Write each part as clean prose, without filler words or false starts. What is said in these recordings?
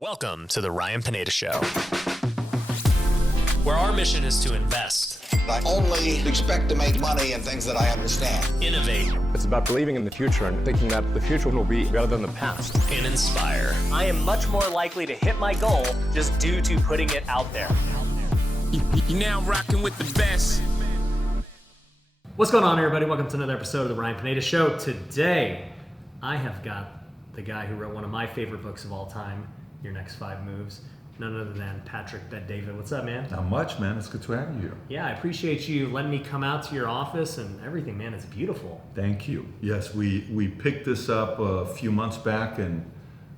Welcome to the Ryan Pineda Show, where our mission is to invest, I only expect to make money in things that I understand. innovate, It's about believing in the future and thinking that the future will be better than the past. and inspire. I am much more likely to hit my goal just due to putting it out there. You're now rocking with the best. What's going on, everybody? Welcome to another episode of the Ryan Pineda Show. Today, I have got the guy who wrote one of my favorite books of all time, Your Next 5 Moves, none other than Patrick Bet Daivd. What's up, man? Not much, man. It's good to have you here. Yeah, I appreciate you letting me come out to your office and everything, man. It's beautiful. Thank you. Yes, we picked this up a few months back, and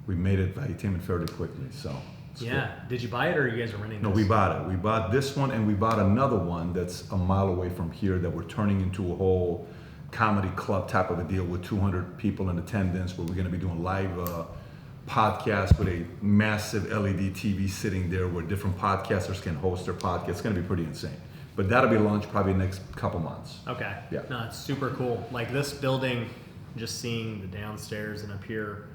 we made it valuetainment fairly quickly. So it's Yeah. Did you buy it or you guys are renting good. No, this? we bought it. We bought this one, and we bought another one that's a mile away from here that we're turning into a whole comedy club type of a deal with 200 people in attendance, where we're going to be doing live podcast with a massive LED TV sitting there where different podcasters can host their podcast. It's going to be pretty insane. But that'll be launched probably next couple months. Okay. Yeah. No, it's super cool. Like this building, just seeing the downstairs and up here,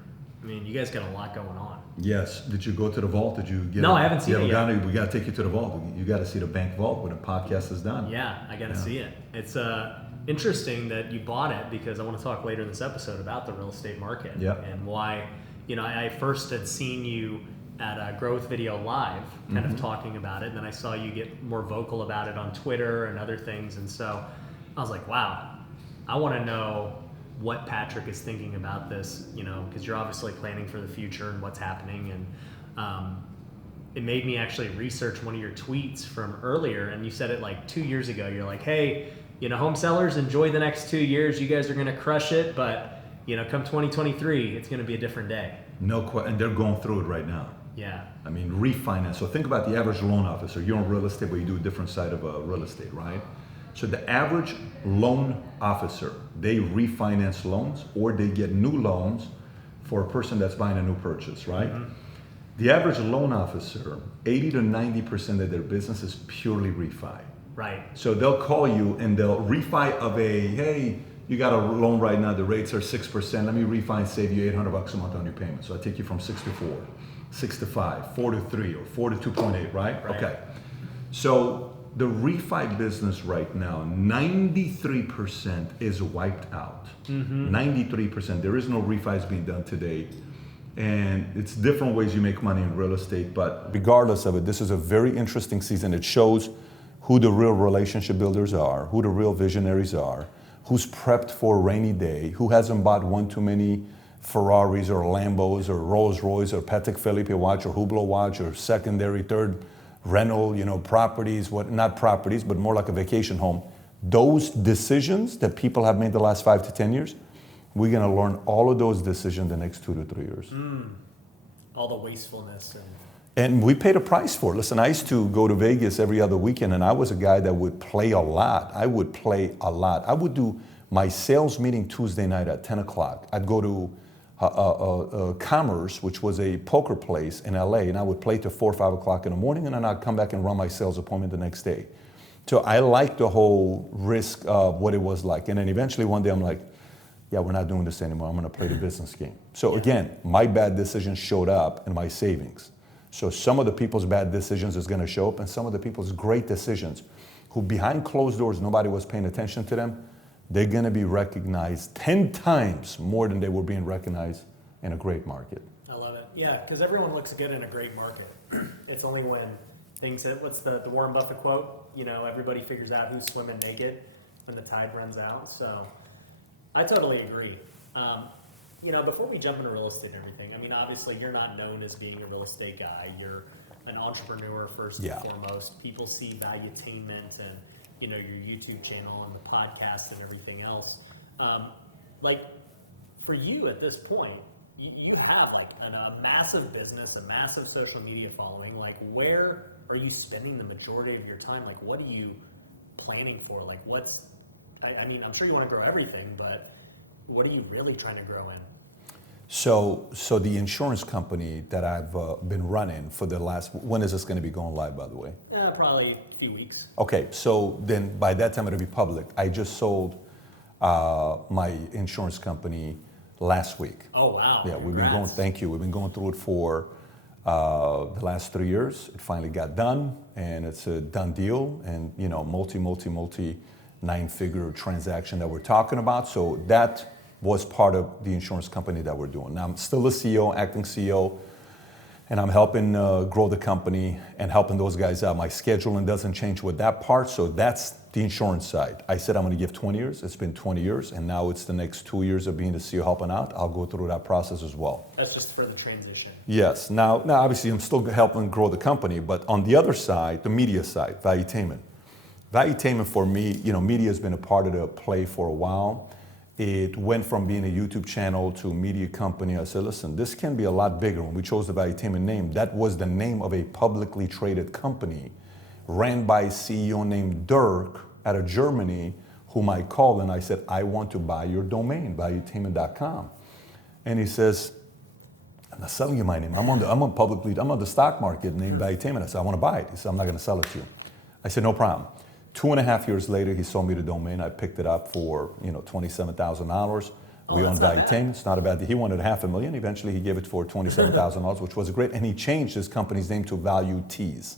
I mean, you guys got a lot going on. Yes. Did you go to the vault? Did you get No, I haven't seen it yet. We got to take you to the vault. You got to see the bank vault when the podcast is done. Yeah, I got to see it. It's interesting that you bought it because I want to talk later in this episode about the real estate market Yep. and why. You know, I first had seen you at a Growth Video Live, kind of talking about it, and then I saw you get more vocal about it on Twitter and other things, and so I was like, wow, I want to know what Patrick is thinking about this, you know, because you're obviously planning for the future and what's happening, and it made me actually research one of your tweets from earlier, and you said it like 2 years ago. You're like, hey, you know, home sellers, enjoy the next 2 years. You guys are going to crush it, but you know, come 2023, it's going to be a different day. No question. And they're going through it right now. Yeah. I mean, refinance. So think about the average loan officer. You're in real estate, but you do a different side of real estate, right? So the average loan officer, they refinance loans or they get new loans for a person that's buying a new purchase, right? Mm-hmm. The average loan officer, 80 to 90% of their business is purely refi. Right. So they'll call you and they'll refi of hey, you got a loan right now, the rates are 6%. Let me refi and save you $800 a month on your payment. So I take you from 6 to 4, 6 to 5, 4 to 3, or 4 to 2.8, right? Okay. So the refi business right now, 93% is wiped out. 93%. There is no refis being done today. And it's different ways you make money in real estate. But regardless of it, this is a very interesting season. It shows who the real relationship builders are, who the real visionaries are, who's prepped for a rainy day, who hasn't bought one too many Ferraris or Lambos or Rolls Royce or Patek Philippe watch or Hublot watch or secondary, third rental, properties, not properties, but more like a vacation home. Those decisions that people have made the last 5 to 10 years, we're gonna learn all of those decisions the next 2 to 3 years. All the wastefulness. And we paid a price for it. Listen, I used to go to Vegas every other weekend, and I was a guy that would play a lot. I would do my sales meeting Tuesday night at 10 o'clock. I'd go to Commerce, which was a poker place in LA, and I would play till 4 or 5 o'clock in the morning, and then I'd come back and run my sales appointment the next day. So I liked the whole risk of what it was like. And then eventually one day I'm like, yeah, we're not doing this anymore. I'm gonna play the business game. So again, my bad decisions showed up in my savings. So some of the people's bad decisions is going to show up, and some of the people's great decisions, who behind closed doors, nobody was paying attention to them, they're going to be recognized 10 times more than they were being recognized in a great market. I love it. Yeah, because everyone looks good in a great market. It's only when things that, what's the Warren Buffett quote? You know, everybody figures out who's swimming naked when the tide runs out. So I totally agree. Before we jump into real estate and everything, I mean, obviously you're not known as being a real estate guy. You're an entrepreneur first and foremost. People see valuetainment and, your YouTube channel and the podcast and everything else. For you at this point, you have a massive business, a massive social media following. Like, where are you spending the majority of your time? Like, what are you planning for? Like, I'm sure you want to grow everything, but what are you really trying to grow in? So the insurance company that I've been running for the last, when is this going to be going live, by the way? Probably a few weeks. Okay, so then by that time it'll be public. I just sold my insurance company last week. Oh, wow. Yeah, we've been going, thank you. We've been going through it for The last 3 years, it finally got done, and it's a done deal, and multi 9-figure transaction that we're talking about. So that was part of the insurance company that we're doing. Now I'm still the CEO, acting CEO, and I'm helping grow the company and helping those guys out. My scheduling doesn't change with that part, so that's the insurance side. I said I'm going to give 20 years. It's been 20 years, and now it's the next 2 years of being the CEO helping out. I'll go through that process as well. That's just for the transition. Yes. Now obviously I'm still helping grow the company, but on the other side, the media side, valuetainment. Valuetainment for me, media has been a part of the play for a while. It went from being a YouTube channel to a media company. I said, listen, this can be a lot bigger. When we chose the Valuetainment name, that was the name of a publicly traded company ran by a CEO named Dirk out of Germany, whom I called and I said, I want to buy your domain, valuetainment.com. And he says, I'm not selling you my name. I'm on the stock market named Valuetainment. I said, I want to buy it. He said, I'm not going to sell it to you. I said, no problem. 2.5 years later, he sold me the domain. I picked it up for $27,000. We own Valuetainment. It's not a bad deal. He wanted $500,000. Eventually, he gave it for $27,000, which was great. And he changed his company's name to Value Tees.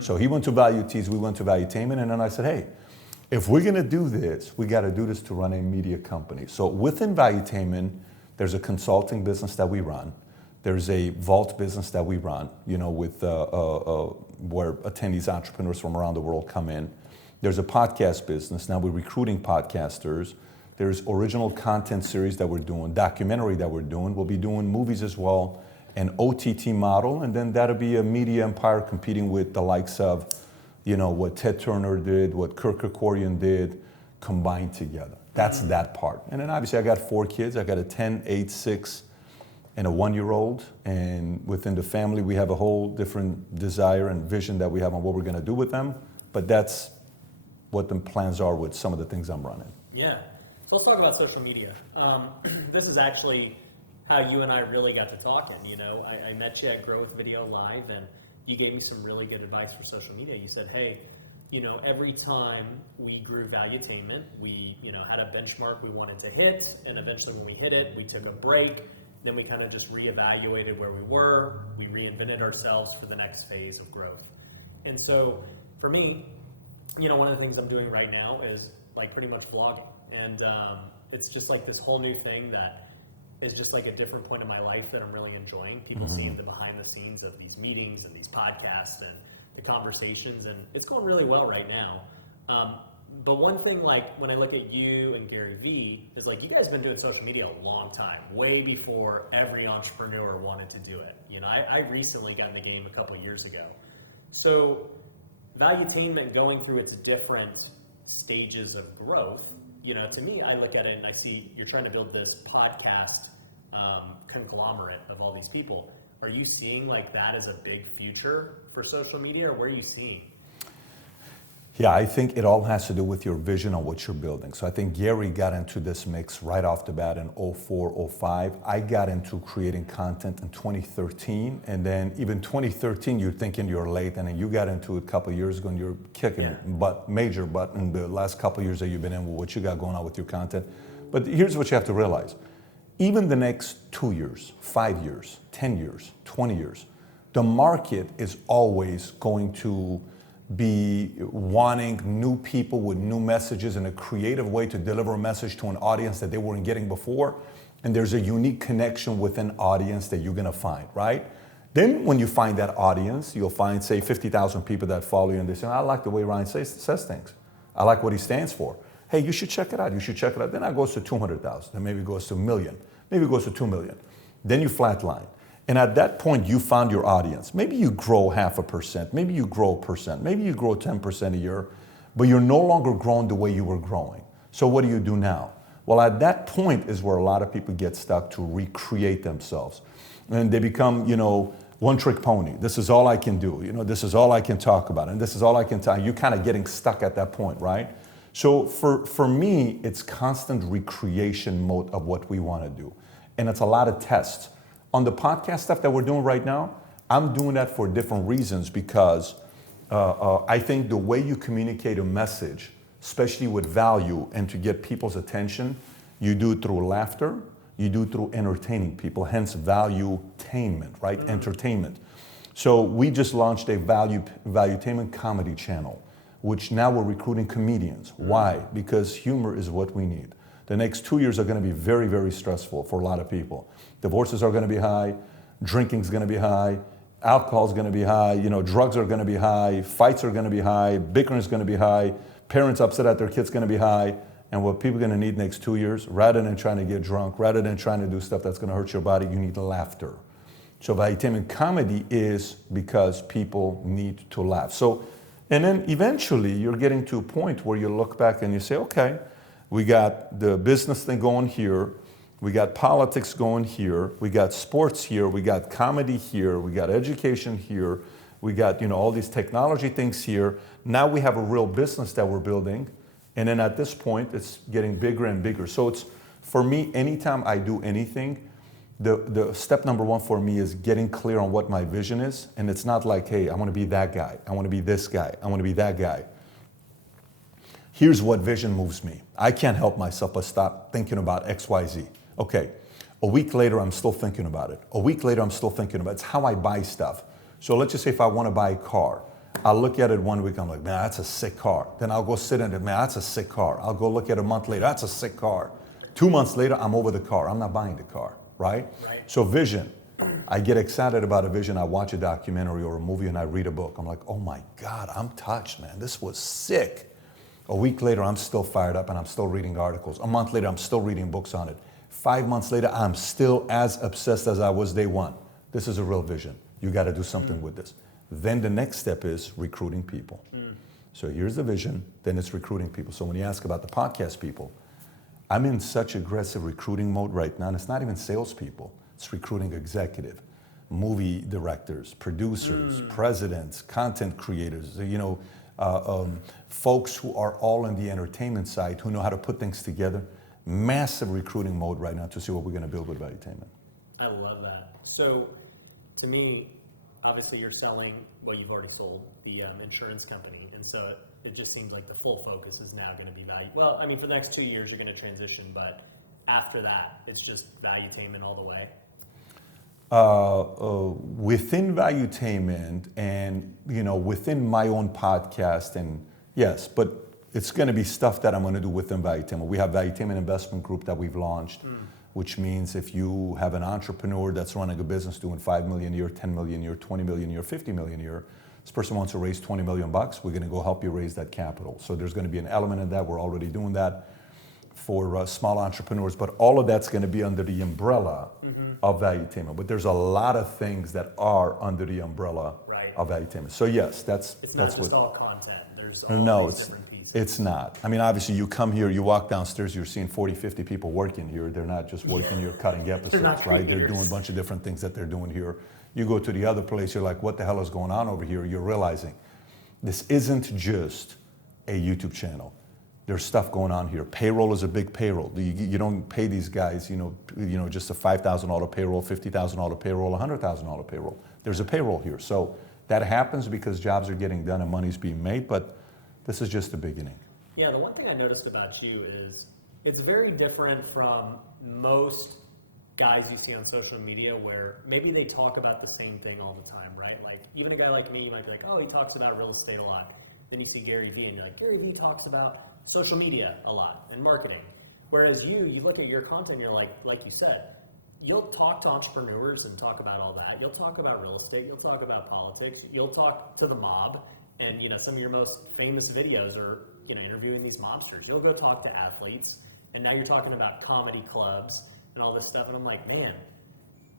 So he went to Value Tees. We went to Valuetainment. And then I said, hey, if we're going to do this, we got to do this to run a media company. So within Valuetainment, there's a consulting business that we run. There's a vault business that we run, with where attendees, entrepreneurs from around the world come in. There's a podcast business. Now we're recruiting podcasters. There's original content series that we're doing, documentary that we're doing. We'll be doing movies as well, an OTT model, and then that'll be a media empire competing with the likes of, what Ted Turner did, what Kirk Kerkorian did, combined together. That's that part. And then obviously I got 4 kids. I got a 10, 8, 6, and a 1-year-old. And within the family, we have a whole different desire and vision that we have on what we're going to do with them. But that's what the plans are with some of the things I'm running. Yeah. So let's talk about social media. This is actually how you and I really got to talking. I met you at Growth Video Live, and you gave me some really good advice for social media. You said, hey, every time we grew Valuetainment, we, had a benchmark we wanted to hit, and eventually when we hit it, we took a break. Then we kind of just reevaluated where we were. We reinvented ourselves for the next phase of growth. And so for me, one of the things I'm doing right now is pretty much vlogging. And it's just this whole new thing that is just a different point in my life that I'm really enjoying. People seeing the behind the scenes of these meetings and these podcasts and the conversations, and it's going really well right now. But one thing, when I look at you and Gary Vee, is you guys have been doing social media a long time, way before every entrepreneur wanted to do it. I recently got in the game a couple years ago. So Valuetainment going through its different stages of growth, to me, I look at it and I see you're trying to build this podcast conglomerate of all these people. Are you seeing that as a big future for social media, or where are you seeing? Yeah, I think it all has to do with your vision on what you're building. So I think Gary got into this mix right off the bat in 04, 05. I got into creating content in 2013. And then even 2013, you're thinking you're late. And then you got into it a couple of years ago and you're kicking major butt in the last couple of years that you've been in with what you got going on with your content. But here's what you have to realize. Even the next 2 years, 5 years, 10 years, 20 years, the market is always going to be wanting new people with new messages and a creative way to deliver a message to an audience that they weren't getting before. And there's a unique connection with an audience that you're gonna find, right? Then when you find that audience, you'll find, say, 50,000 people that follow you and they say, I like the way Ryan says things. I like what he stands for. Hey, you should check it out. You should check it out. Then that goes to 200,000. Then maybe it goes to 1 million. Maybe it goes to 2 million. Then you flatline. And at that point, you found your audience. Maybe you grow 0.5%, maybe you grow 1%, maybe you grow 10% a year, but you're no longer growing the way you were growing. So what do you do now? Well, at that point is where a lot of people get stuck to recreate themselves. And they become, one-trick pony. This is all I can do. This is all I can talk about. And this is all I can tell. You're kind of getting stuck at that point, right? So for me, it's constant recreation mode of what we want to do. And it's a lot of tests. On the podcast stuff that we're doing right now, I'm doing that for different reasons because I think the way you communicate a message, especially with value and to get people's attention, you do it through laughter, you do it through entertaining people, hence valuetainment, right? Entertainment. So we just launched a valuetainment comedy channel, which now we're recruiting comedians. Why? Because humor is what we need. The next 2 years are going to be very, very stressful for a lot of people. Divorces are going to be high, drinking's going to be high, alcohol's going to be high, drugs are going to be high, fights are going to be high, bickering's going to be high, parents upset at their kids going to be high. And what people are going to need next 2 years, rather than trying to get drunk, rather than trying to do stuff that's going to hurt your body, you need laughter. So valuetainment comedy is because people need to laugh. So, and then eventually you're getting to a point where you look back and you say, okay, we got the business thing going here, we got politics going here, we got sports here, we got comedy here, we got education here, we got all these technology things here. Now we have a real business that we're building, and then at this point it's getting bigger and bigger. So it's, for me, anytime I do anything, the step number one for me is getting clear on what my vision is, and it's not like, hey, I want to be that guy, I want to be this guy, I want to be that guy. Here's what vision moves me. I can't help myself but stop thinking about X, Y, Z. Okay, a week later, I'm still thinking about it. A week later, I'm still thinking about it. It's how I buy stuff. So let's just say if I want to buy a car, I'll look at it 1 week, I'm like, man, that's a sick car. Then I'll go sit in it, man, that's a sick car. I'll go look at it a month later, that's a sick car. 2 months later, I'm over the car. I'm not buying the car, right? So vision. I get excited about a vision. I watch a documentary or a movie and I read a book. I'm like, oh my God, I'm touched, man. This was sick. A week later, I'm still fired up and I'm still reading articles. A month later, I'm still reading books on it. 5 months later, I'm still as obsessed as I was day one. This is a real vision. You got to do something with this. Then the next step is recruiting people. So here's the vision, then it's recruiting people. So when you ask about the podcast people, I'm in such aggressive recruiting mode right now, and it's not even salespeople, it's recruiting executive, movie directors, producers, presidents, content creators, folks who are all in the entertainment side, who know how to put things together. Massive recruiting mode right now to see what we're going to build with valuetainment. I love that. So to me, obviously you're selling what you've already sold, the insurance company. And so it just seems like the full focus is now going to be value. Well, I mean, for the next 2 years, you're going to transition, but after that, it's just valuetainment all the way. Within valuetainment and, within my own podcast, and yes, but it's going to be stuff that I'm going to do within valuetainment. We have Valuetainment Investment Group that we've launched, which means if you have an entrepreneur that's running a business doing $5 million a year, $10 million a year, $20 million a year, $50 million a year, this person wants to raise $20 million, we're going to go help you raise that capital. So there's going to be an element in that. We're already doing that for small entrepreneurs, but all of that's going to be under the umbrella of valuetainment. But there's a lot of things that are under the umbrella of valuetainment. So yes, that's it's not that's just what, all content. There's all these different pieces. It's not. I mean, obviously, you come here, you walk downstairs, you're seeing 40, 50 people working here. They're not just working here cutting episodes, right? They're doing a bunch of different things that they're doing here. You go to the other place, you're like, what the hell is going on over here? You're realizing this isn't just a YouTube channel. There's stuff going on here. Payroll is a big payroll. You don't pay these guys, just a $5,000 payroll, $50,000 payroll, $100,000 payroll. There's a payroll here. So that happens because jobs are getting done and money's being made, but this is just the beginning. Yeah, the one thing I noticed about you is it's very different from most guys you see on social media where maybe they talk about the same thing all the time, right? Like even a guy like me, you might be like, oh, he talks about real estate a lot. Then you see Gary Vee and you're like, Gary Vee talks about social media a lot and marketing. Whereas you look at your content and you're like you said, you'll talk to entrepreneurs and talk about all that. You'll talk about real estate. You'll talk about politics. You'll talk to the mob. And some of your most famous videos are interviewing these mobsters. You'll go talk to athletes. And now you're talking about comedy clubs and all this stuff. And I'm like, man,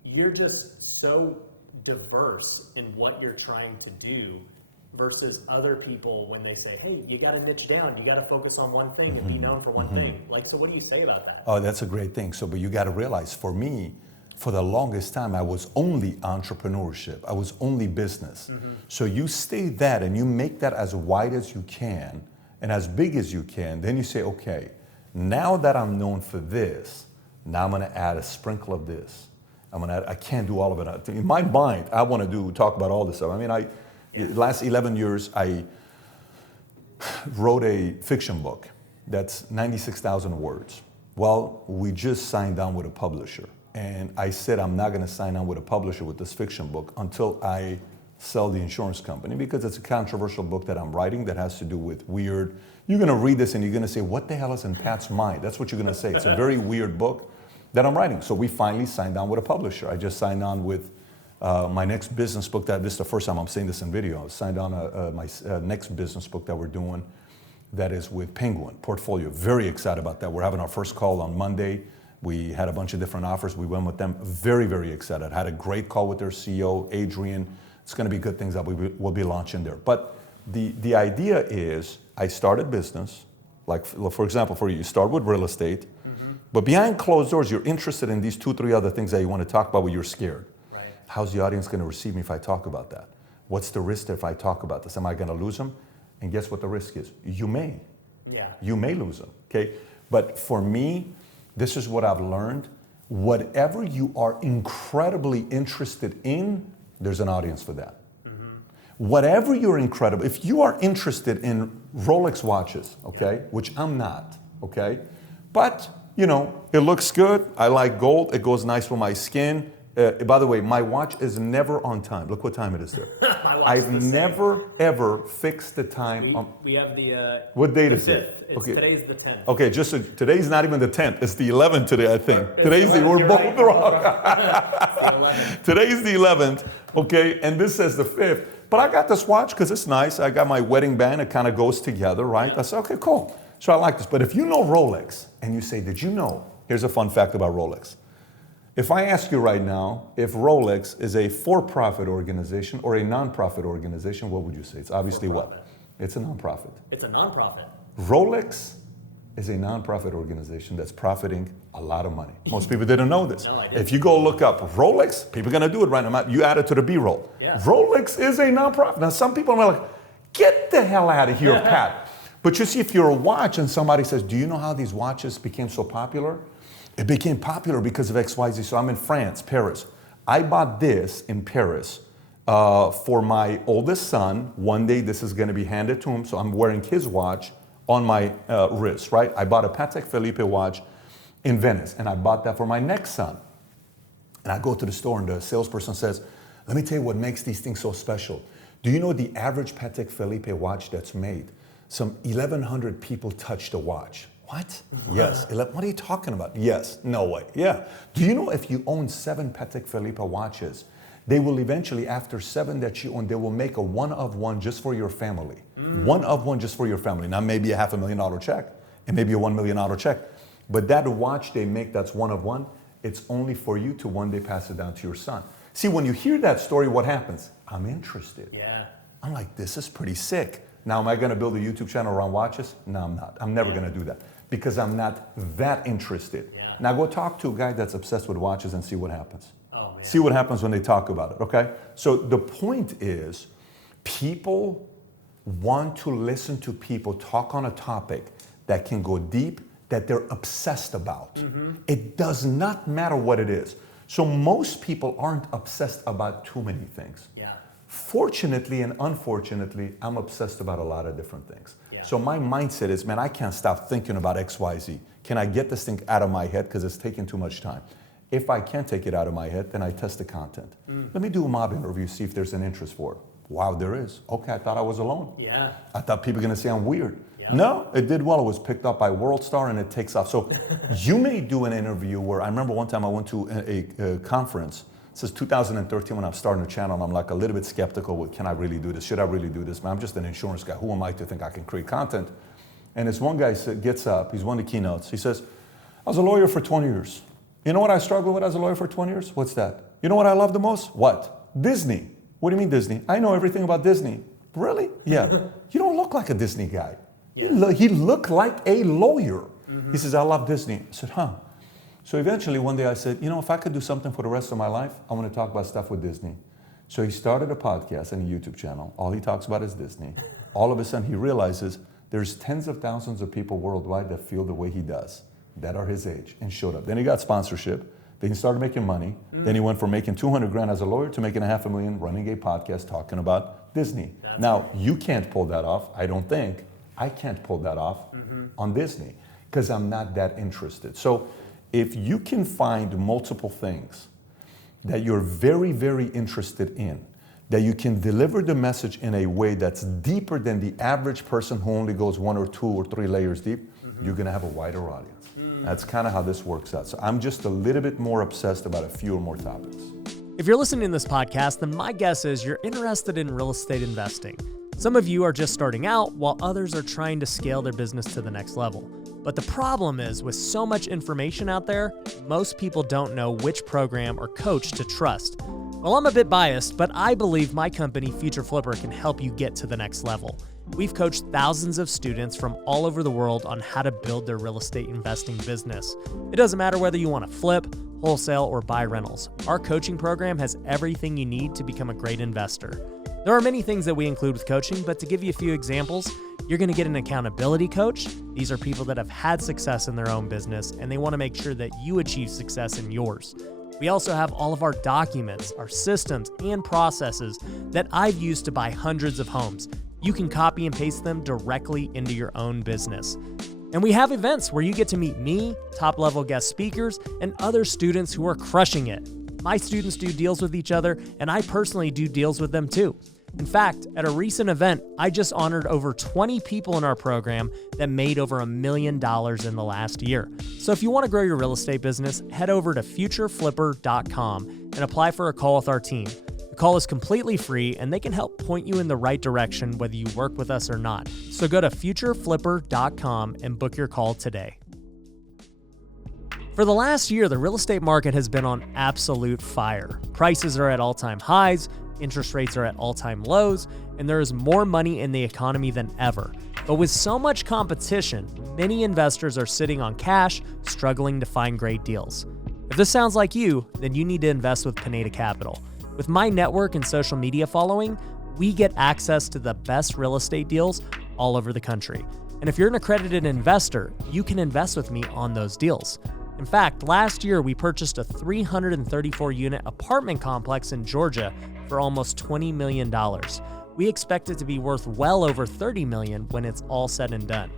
you're just so diverse in what you're trying to do versus other people when they say, hey, you got to niche down. You got to focus on one thing and be known for one thing. So what do you say about that? Oh, that's a great thing. But you got to realize, for me, for the longest time, I was only entrepreneurship. I was only business. So you stay that and you make that as wide as you can and as big as you can. Then you say, okay, now that I'm known for this, now I'm going to add a sprinkle of this. I can't do all of it. In my mind, I want to talk about all this stuff. I mean, last 11 years, I wrote a fiction book that's 96,000 words. Well, we just signed on with a publisher. And I said, I'm not going to sign on with a publisher with this fiction book until I sell the insurance company because it's a controversial book that I'm writing that has to do with weird. You're going to read this and you're going to say, what the hell is in Pat's mind? That's what you're going to say. It's a very weird book that I'm writing. So we finally signed on with a publisher. I just signed on with my next business book. This is the first time I'm saying this in video. I signed on my next business book that we're doing that is with Penguin Portfolio. Very excited about that. We're having our first call on Monday. We had a bunch of different offers. We went with them. Very, very excited. Had a great call with their CEO, Adrian. It's going to be good things that we'll be launching there. But the idea is I started business, like for example, for you start with real estate, but behind closed doors, you're interested in these 2-3 other things that you want to talk about, but you're scared. Right. How's the audience going to receive me if I talk about that? What's the risk if I talk about this? Am I going to lose them? And guess what the risk is? You may. Yeah. You may lose them, okay? But for me, this is what I've learned. Whatever you are incredibly interested in, there's an audience for that. Whatever you're if you are interested in Rolex watches, okay, which I'm not, okay, but you know, it looks good. I like gold. It goes nice with my skin. By the way, my watch is never on time. Look what time it is there. I've never ever fixed the time. We have the what date the is it? 5th. Okay. Today's the 10th. Okay, just so, today's not even the 10th. It's the 11th today, I think. It's Today's the 11th. we're You're both right. wrong. It's the 11th. Today's the 11th, okay, and this says the 5th. But I got this watch because it's nice. I got my wedding band. It kind of goes together, right? I said, okay, cool. So I like this. But if you know Rolex and you say, did you know? Here's a fun fact about Rolex. If I ask you right now if Rolex is a for-profit organization or a non-profit organization, what would you say? It's obviously what? It's a non-profit. It's a non-profit. Rolex is a non-profit organization that's profiting a lot of money. Most people didn't know this. No, I didn't. If you go look up Rolex, people are going to do it right now. You add it to the B-roll. Yeah. Rolex is a non-profit. Now, some people are like, get the hell out of here, Pat. But you see, if you're a watch and somebody says, do you know how these watches became so popular? It became popular because of XYZ. So I'm in France, Paris. I bought this in Paris for my oldest son. One day this is going to be handed to him. So I'm wearing his watch on my wrist, right? I bought a Patek Philippe watch in Venice, and I bought that for my next son. And I go to the store, and the salesperson says, let me tell you what makes these things so special. Do you know the average Patek Philippe watch that's made? Some 1,100 people touch the watch. What? Yes. What are you talking about? Yes. No way. Yeah. Do you know if you own 7 Patek Philippe watches, they will eventually, after 7 that you own, they will make a one of one just for your family. One of one just for your family. Now, maybe a $500,000 check. It may be a $1 million check. But that watch they make that's one of one, it's only for you to one day pass it down to your son. See, when you hear that story, what happens? I'm interested. Yeah. I'm like, this is pretty sick. Now, am I going to build a YouTube channel around watches? No, I'm not. I'm never going to do that because I'm not that interested. Yeah. Now, go talk to a guy that's obsessed with watches and see what happens. Oh, man. See what happens when they talk about it, okay? So the point is, people want to listen to people talk on a topic that can go deep, that they're obsessed about. It does not matter what it is. So most people aren't obsessed about too many things. Yeah. Fortunately and unfortunately, I'm obsessed about a lot of different things. Yeah. So my mindset is, man, I can't stop thinking about XYZ. Can I get this thing out of my head because it's taking too much time? If I can't take it out of my head, then I test the content. Let me do a mob interview, see if there's an interest for it. Wow, there is. Okay, I thought I was alone. Yeah. I thought people were going to say I'm weird. Yeah. No, it did well. It was picked up by World Star and it takes off. So you may do an interview where, I remember one time I went to a conference. This is 2013 when I'm starting a channel, and I'm like a little bit skeptical with, can I really do this? Should I really do this? Man, I'm just an insurance guy. Who am I to think I can create content? And this one guy gets up, he's one of the keynotes. He says, I was a lawyer for 20 years. You know what I struggled with as a lawyer for 20 years? What's that? You know what I love the most? What? Disney. What do you mean Disney? I know everything about Disney. Really? Yeah. You don't look like a Disney guy. Yeah. He looked like a lawyer. He says, I love Disney. I said, huh. So eventually one day I said, you know, if I could do something for the rest of my life, I want to talk about stuff with Disney. So he started a podcast and a YouTube channel. All he talks about is Disney. All of a sudden he realizes there's tens of thousands of people worldwide that feel the way he does, that are his age, and showed up. Then he got sponsorship. Then he started making money. Then he went from making 200 grand as a lawyer to making $500,000 running a podcast talking about Disney. Now, you can't pull that off, I don't think. I can't pull that off on Disney because I'm not that interested. So if you can find multiple things that you're very, very interested in, that you can deliver the message in a way that's deeper than the average person who only goes 1 or 2 or 3 layers deep, you're gonna have a wider audience. That's kind of how this works out. So I'm just a little bit more obsessed about a few or more topics. If you're listening to this podcast, then my guess is you're interested in real estate investing. Some of you are just starting out, while others are trying to scale their business to the next level. But the problem is, with so much information out there, most people don't know which program or coach to trust. Well, I'm a bit biased, but I believe my company, Future Flipper, can help you get to the next level. We've coached thousands of students from all over the world on how to build their real estate investing business. It doesn't matter whether you want to flip, wholesale, or buy rentals. Our coaching program has everything you need to become a great investor. There are many things that we include with coaching, but to give you a few examples, you're going to get an accountability coach. These are people that have had success in their own business, and they want to make sure that you achieve success in yours. We also have all of our documents, our systems, and processes that I've used to buy hundreds of homes. You can copy and paste them directly into your own business. And we have events where you get to meet me, top-level guest speakers, and other students who are crushing it. My students do deals with each other, and I personally do deals with them too. In fact, at a recent event, I just honored over 20 people in our program that made over $1 million in the last year. So if you want to grow your real estate business, head over to futureflipper.com and apply for a call with our team. The call is completely free, and they can help point you in the right direction whether you work with us or not. So go to futureflipper.com and book your call today. For the last year, the real estate market has been on absolute fire. Prices are at all-time highs, interest rates are at all-time lows, and there is more money in the economy than ever. But with so much competition, many investors are sitting on cash, struggling to find great deals. If this sounds like you, then you need to invest with Pineda Capital. With my network and social media following, we get access to the best real estate deals all over the country. And if you're an accredited investor, you can invest with me on those deals. In fact, last year we purchased a 334-unit apartment complex in Georgia for almost $20 million. We expect it to be worth well over $30 million when it's all said and done.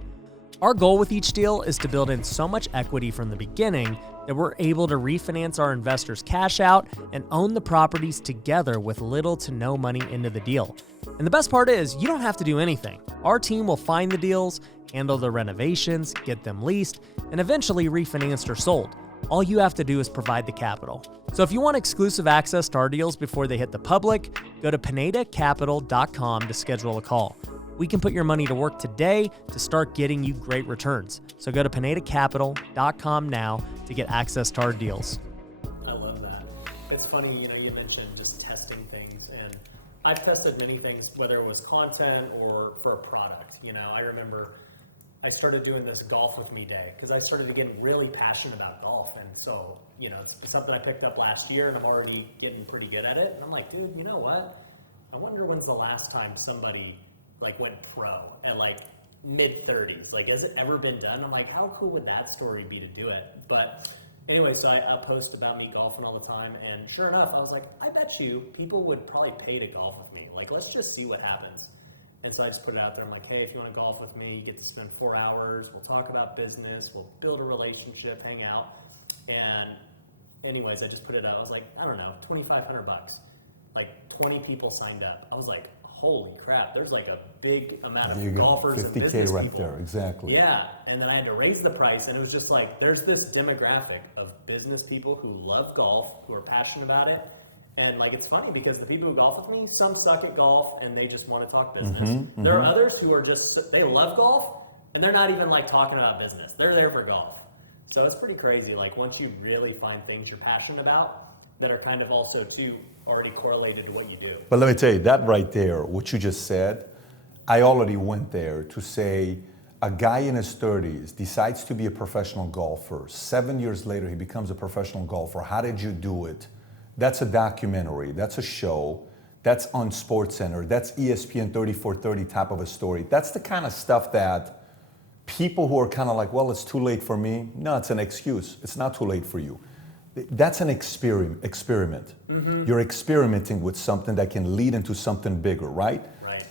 Our goal with each deal is to build in so much equity from the beginning that we're able to refinance our investors' cash out and own the properties together with little to no money into the deal. And the best part is, you don't have to do anything. Our team will find the deals, handle the renovations, get them leased, and eventually refinanced or sold. All you have to do is provide the capital. So if you want exclusive access to our deals before they hit the public, go to pinedacapital.com to schedule a call. We can put your money to work today to start getting you great returns. So go to pinedacapital.com now to get access to our deals. I love that. It's funny, you mentioned just testing things, and I've tested many things, whether it was content or for a product. I remember I started doing this golf with me day because I started getting really passionate about golf. And so, it's something I picked up last year and I'm already getting pretty good at it. And I'm like, dude, you know what? I wonder when's the last time somebody went pro at mid 30s. Has it ever been done? I'm like, how cool would that story be to do it? But anyway, so I post about me golfing all the time. And sure enough, I was like, I bet you people would probably pay to golf with me. Let's just see what happens. And so I just put it out there. I'm like, hey, if you want to golf with me, you get to spend 4 hours. We'll talk about business. We'll build a relationship, hang out. And anyways, I just put it out. I was like, I don't know, $2,500. 20 people signed up. I was like, holy crap, there's a big amount of golfers and business 50K right people. there, exactly. Yeah, and then I had to raise the price, and it was just there's this demographic of business people who love golf, who are passionate about it. And it's funny because the people who golf with me, some suck at golf and they just want to talk business. There are others who are they love golf and they're not even talking about business. They're there for golf. So it's pretty crazy. Once you really find things you're passionate about that are kind of also too already correlated to what you do. But let me tell you, that right there, what you just said, I already went there to say a guy in his 30s decides to be a professional golfer. 7 years later, he becomes a professional golfer. How did you do it? That's a documentary, that's a show, that's on SportsCenter, that's ESPN 3430 type of a story. That's the kind of stuff that people who are kind of well, it's too late for me. No, it's an excuse. It's not too late for you. That's an experiment. Mm-hmm. You're experimenting with something that can lead into something bigger, right? Right.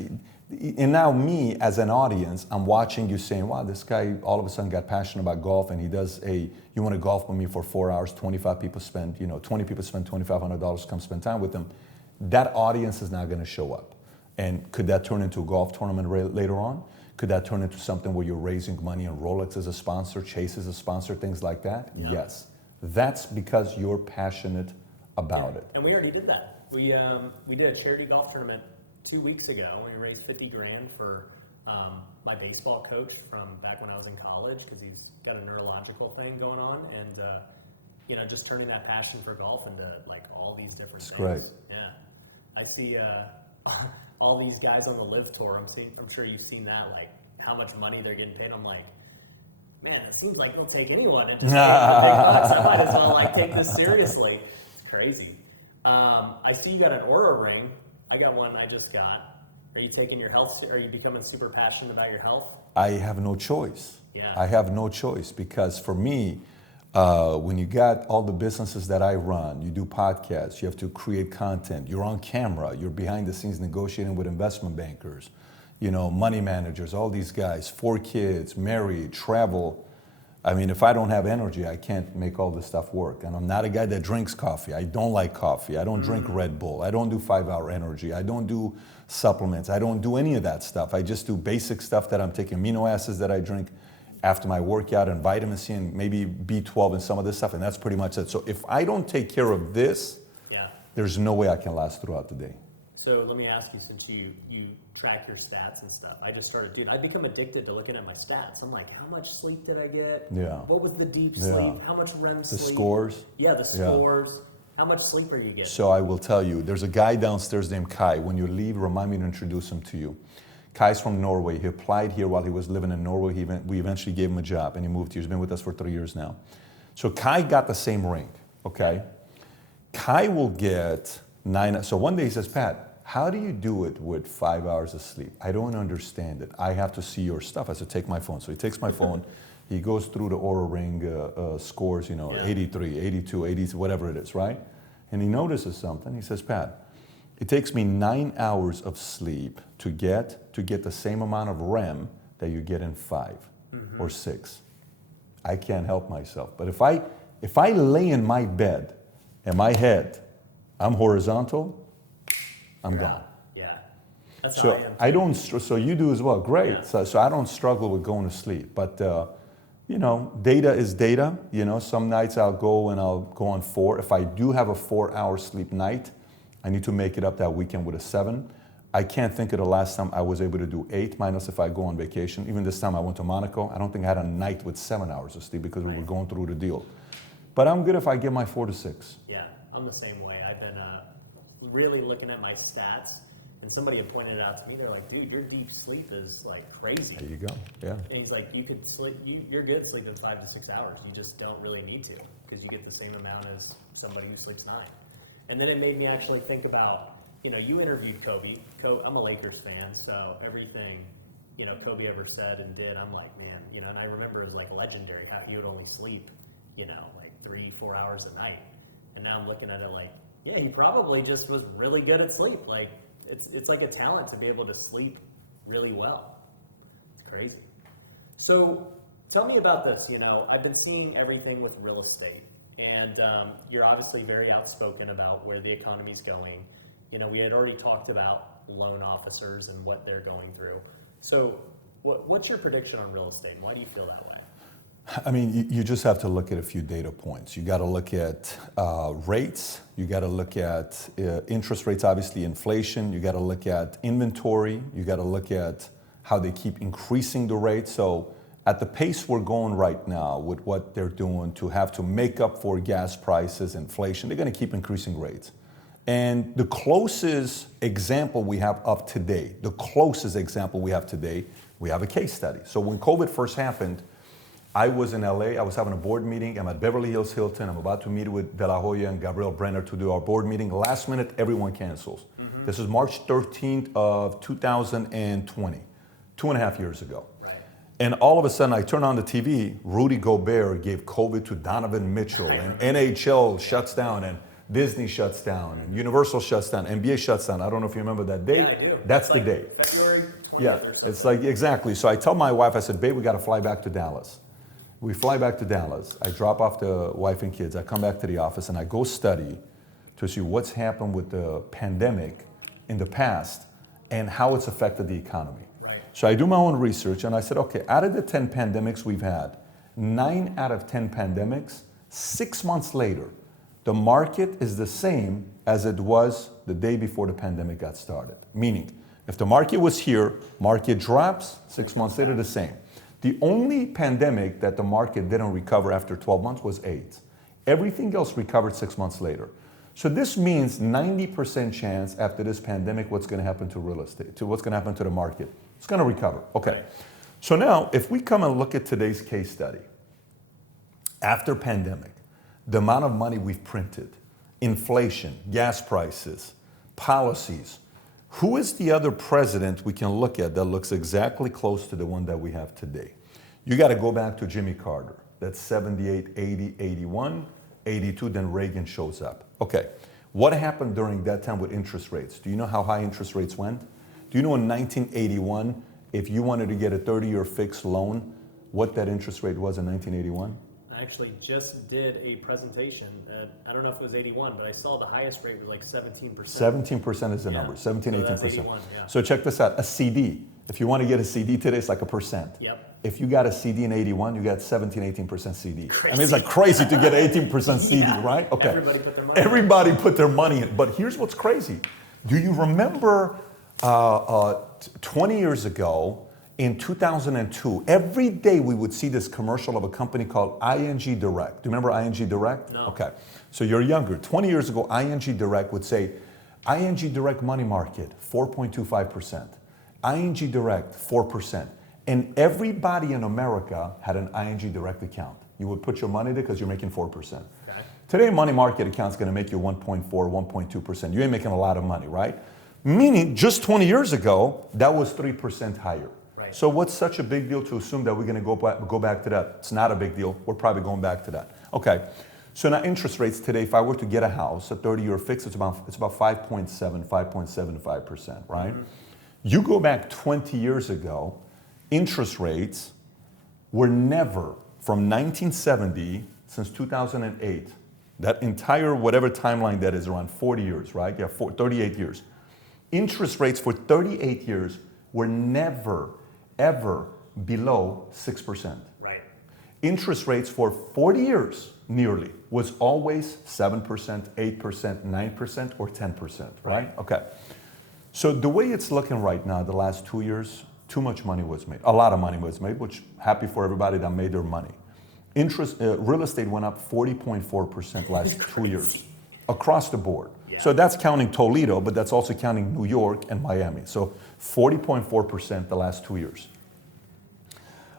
And now me as an audience, I'm watching you saying, wow, this guy all of a sudden got passionate about golf and he does you want to golf with me for 4 hours, 20 people spend $2,500, come spend time with him. that audience is not going to show up. And could that turn into a golf tournament later on? Could that turn into something where you're raising money and Rolex is a sponsor, Chase is a sponsor, things like that? Yeah. Yes. That's because you're passionate about it. And we already did that. We did a charity golf tournament 2 weeks ago. We raised 50 grand for my baseball coach from back when I was in college because he's got a neurological thing going on, and just turning that passion for golf into like all these different things. Great. Yeah, I see all these guys on the Live Tour. I'm sure you've seen that, like how much money they're getting paid. I'm like, man, it seems like they'll take anyone and just take the big bucks. I might as well like take this seriously. It's crazy. I see you got an Aura ring. I got one I just got. Are you taking your health? Are you becoming super passionate about your health? I have no choice. Yeah. I have no choice because for me, when you got all the businesses that I run, you do podcasts, you have to create content, you're on camera, you're behind the scenes negotiating with investment bankers, money managers, all these guys, 4 kids, married, travel. I mean, if I don't have energy, I can't make all this stuff work. And I'm not a guy that drinks coffee. I don't like coffee. I don't drink Red Bull. I don't do 5-hour energy. I don't do supplements. I don't do any of that stuff. I just do basic stuff that I'm taking amino acids that I drink after my workout and vitamin C and maybe B12 and some of this stuff. And that's pretty much it. So if I don't take care of this, there's no way I can last throughout the day. So let me ask you, since you track your stats and stuff, I just started, dude, I become addicted to looking at my stats. I'm like, how much sleep did I get? Yeah. What was the deep sleep? How much REM sleep? The scores? Yeah, the scores. How much sleep are you getting? So I will tell you, there's a guy downstairs named Kai. When you leave, remind me to introduce him to you. Kai's from Norway. He applied here while he was living in Norway. We eventually gave him a job and he moved here. He's been with us for 3 years now. So Kai got the same ring, okay? Kai will get 9, so one day he says, Pat, how do you do it with 5 hours of sleep? I don't understand it. I have to see your stuff. I said, take my phone. So he takes my phone. He goes through the Aura Ring scores, 83, 82, 80, whatever it is, right? And he notices something. He says, Pat, it takes me 9 hours of sleep to get the same amount of REM that you get in 5 or 6. I can't help myself. But if I lay in my bed and my head, I'm horizontal, I'm gone. Yeah. That's how So I am. I don't. So you do as well. Great. Yeah. So I don't struggle with going to sleep. But data is data. Some nights I'll go on 4. If I do have a 4-hour sleep night, I need to make it up that weekend with a 7. I can't think of the last time I was able to do 8, minus if I go on vacation. Even this time I went to Monaco. I don't think I had a night with 7 hours of sleep because we were going through the deal. But I'm good if I get my 4 to 6. Yeah, I'm the same way. I've been really looking at my stats, and somebody had pointed it out to me. They're like, dude, your deep sleep is like crazy. There you go. Yeah. And he's like, you could sleep, you're good sleeping 5 to 6 hours. You just don't really need to because you get the same amount as somebody who sleeps 9. And then it made me actually think about, you interviewed Kobe. I'm a Lakers fan, so everything, Kobe ever said and did, I'm like, man, and I remember it was like legendary how he would only sleep, like 3-4 hours a night. And now I'm looking at it like, yeah, he probably just was really good at sleep. Like, it's like a talent to be able to sleep really well. It's crazy. So tell me about this. I've been seeing everything with real estate, and you're obviously very outspoken about where the economy's going. We had already talked about loan officers and what they're going through. So what's your prediction on real estate, and why do you feel that way? I mean, you just have to look at a few data points. You got to look at rates. You got to look at interest rates, obviously inflation. You got to look at inventory. You got to look at how they keep increasing the rate. So at the pace we're going right now with what they're doing to have to make up for gas prices, inflation, they're going to keep increasing rates. And the closest example we have of today, we have a case study. So when COVID first happened, I was in LA, I was having a board meeting, I'm at Beverly Hills Hilton, I'm about to meet with De La Hoya and Gabriel Brenner to do our board meeting. Last minute, everyone cancels. This is March 13th of 2020, 2.5 years ago. Right. And all of a sudden I turn on the TV, Rudy Gobert gave COVID to Donovan Mitchell, and NHL shuts down, and Disney shuts down, and Universal shuts down, NBA shuts down. I don't know if you remember that day. Yeah, I do. That's it's the like day. February 20th Yeah, or something. it's like, exactly. So I tell my wife, I said, babe, we got to fly back to Dallas. We fly back to Dallas. I drop off the wife and kids. I come back to the office and I go study to see what's happened with the pandemic in the past and how it's affected the economy. Right. So I do my own research and I said, okay, out of the 10 pandemics we've had, 9 out of 10 pandemics, 6 months later, the market is the same as it was the day before the pandemic got started. Meaning, if the market was here, market drops, 6 months later the same. The only pandemic that the market didn't recover after 12 months was AIDS. Everything else recovered 6 months later. So this means 90% chance after this pandemic, what's going to happen to real estate, to what's going to happen to the market. It's going to recover. Okay. So now, if we come and look at today's case study, after pandemic, the amount of money we've printed, inflation, gas prices, policies, who is the other president we can look at that looks exactly close to the one that we have today? You got to go back to Jimmy Carter. That's 78, 80, 81, 82, then Reagan shows up. Okay, what happened during that time with interest rates? Do you know how high interest rates went? Do you know in 1981, if you wanted to get a 30-year fixed loan, what that interest rate was in 1981? I actually just did a presentation. I don't know if it was 81, but I saw the highest rate was like 17%. 17% is the Yeah. number, 17, So that's 18%. 81, yeah. So check this out, a CD. If you want to get a CD today, it's like a percent. Yep. If you got a CD in 81, you got 17, 18% CD. Crazy. I mean, it's like crazy to get 18% CD, Yeah. right? Okay. Everybody put their money in. Everybody put their money in. But here's what's crazy. Do you remember 20 years ago, in 2002, every day we would see this commercial of a company called ING Direct. Do you remember ING Direct? No. Okay. So you're younger. 20 years ago, ING Direct would say, ING Direct money market, 4.25%. ING Direct, 4%. And everybody in America had an ING Direct account. You would put your money there because you're making 4%. Okay. Today, a money market account's going to make you 1.4, 1.2%. You ain't making a lot of money, right? Meaning, just 20 years ago, that was 3% higher. Right. So what's such a big deal to assume that we're going to go back to that? It's not a big deal. We're probably going back to that. Okay. So now interest rates today, if I were to get a house, a 30-year fix, it's about 5.7, 5.75%, right? Mm-hmm. You go back 20 years ago, interest rates were never, from 1970, since 2008, that entire whatever timeline that is, around 40 years, right? Yeah, 38 years. Interest rates for 38 years were never, ever below 6%. Right. Interest rates for 40 years, nearly, was always 7%, 8%, 9%, or 10%, right? Okay. So the way it's looking right now, the last 2 years, too much money was made. A lot of money was made, which happy for everybody that made their money. Real estate went up 40.4% last 2 years, across the board. Yeah. So that's counting Toledo, but that's also counting New York and Miami. So 40.4% the last 2 years.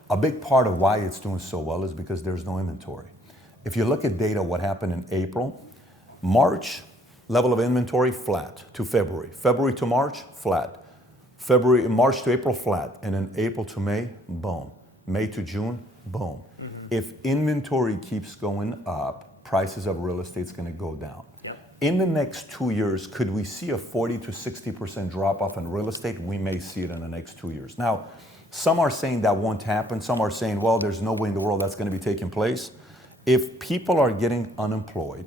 A big part of why it's doing so well is because there's no inventory. If you look at data, what happened in April, March, level of inventory, flat to February. February to March, flat. March to April, flat. And then April to May, boom. May to June, boom. Mm-hmm. If inventory keeps going up, prices of real estate is going to go down. Yep. In the next 2 years, could we see a 40 to 60% drop off in real estate? We may see it in the next 2 years. Now, some are saying that won't happen. Some are saying, well, there's no way in the world that's going to be taking place. If people are getting unemployed,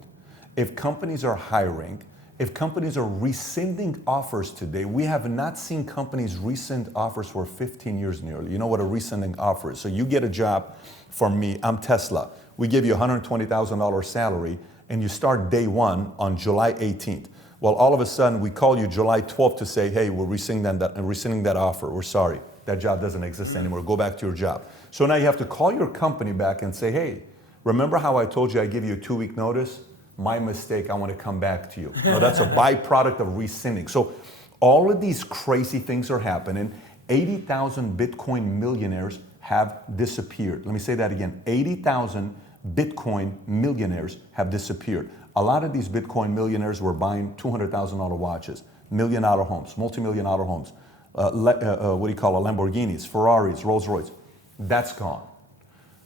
if companies are hiring, if companies are rescinding offers today, we have not seen companies rescind offers for 15 years nearly. You know what a rescinding offer is? So you get a job from me, I'm Tesla. We give you a $120,000 salary and you start day one on July 18th. Well, all of a sudden we call you July 12th to say, hey, we're rescinding that offer. We're sorry, that job doesn't exist anymore. Go back to your job. So now you have to call your company back and say, hey, remember how I told you I give you a 2-week notice? My mistake, I want to come back to you. No, that's a byproduct of rescinding. So all of these crazy things are happening. 80,000 Bitcoin millionaires have disappeared. Let me say that again. 80,000 Bitcoin millionaires have disappeared. A lot of these Bitcoin millionaires were buying $200,000 watches, $1 million homes, multi-million dollar homes, Lamborghinis, Ferraris, Rolls Royce. That's gone.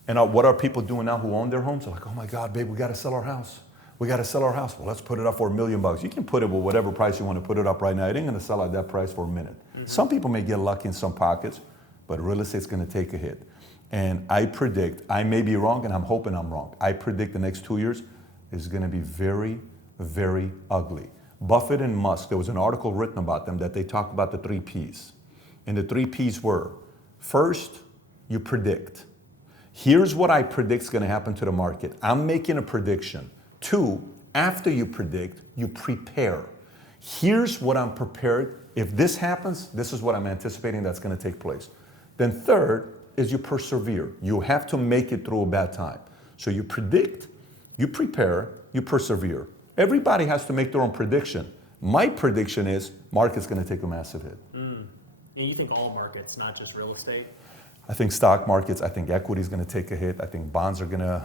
And what are people doing now who own their homes? They're like, oh my God, babe, we got to sell our house. We got to sell our house. Well, let's put it up for $1 million. You can put it with whatever price you want to put it up right now. It ain't going to sell at that price for a minute. Mm-hmm. Some people may get lucky in some pockets, but real estate's going to take a hit. And I predict, I may be wrong, and I'm hoping I'm wrong. I predict the next 2 years is going to be very, very ugly. Buffett and Musk, there was an article written about them that they talk about the 3 Ps. And the 3 Ps were, first, you predict. Here's what I predict is going to happen to the market. I'm making a prediction. 2, after you predict, you prepare. Here's what I'm prepared. If this happens, this is what I'm anticipating that's going to take place. Then third is you persevere. You have to make it through a bad time. So you predict, you prepare, you persevere. Everybody has to make their own prediction. My prediction is market's going to take a massive hit. And you think all markets, not just real estate? I think stock markets, I think equity is going to take a hit. I think bonds are going to,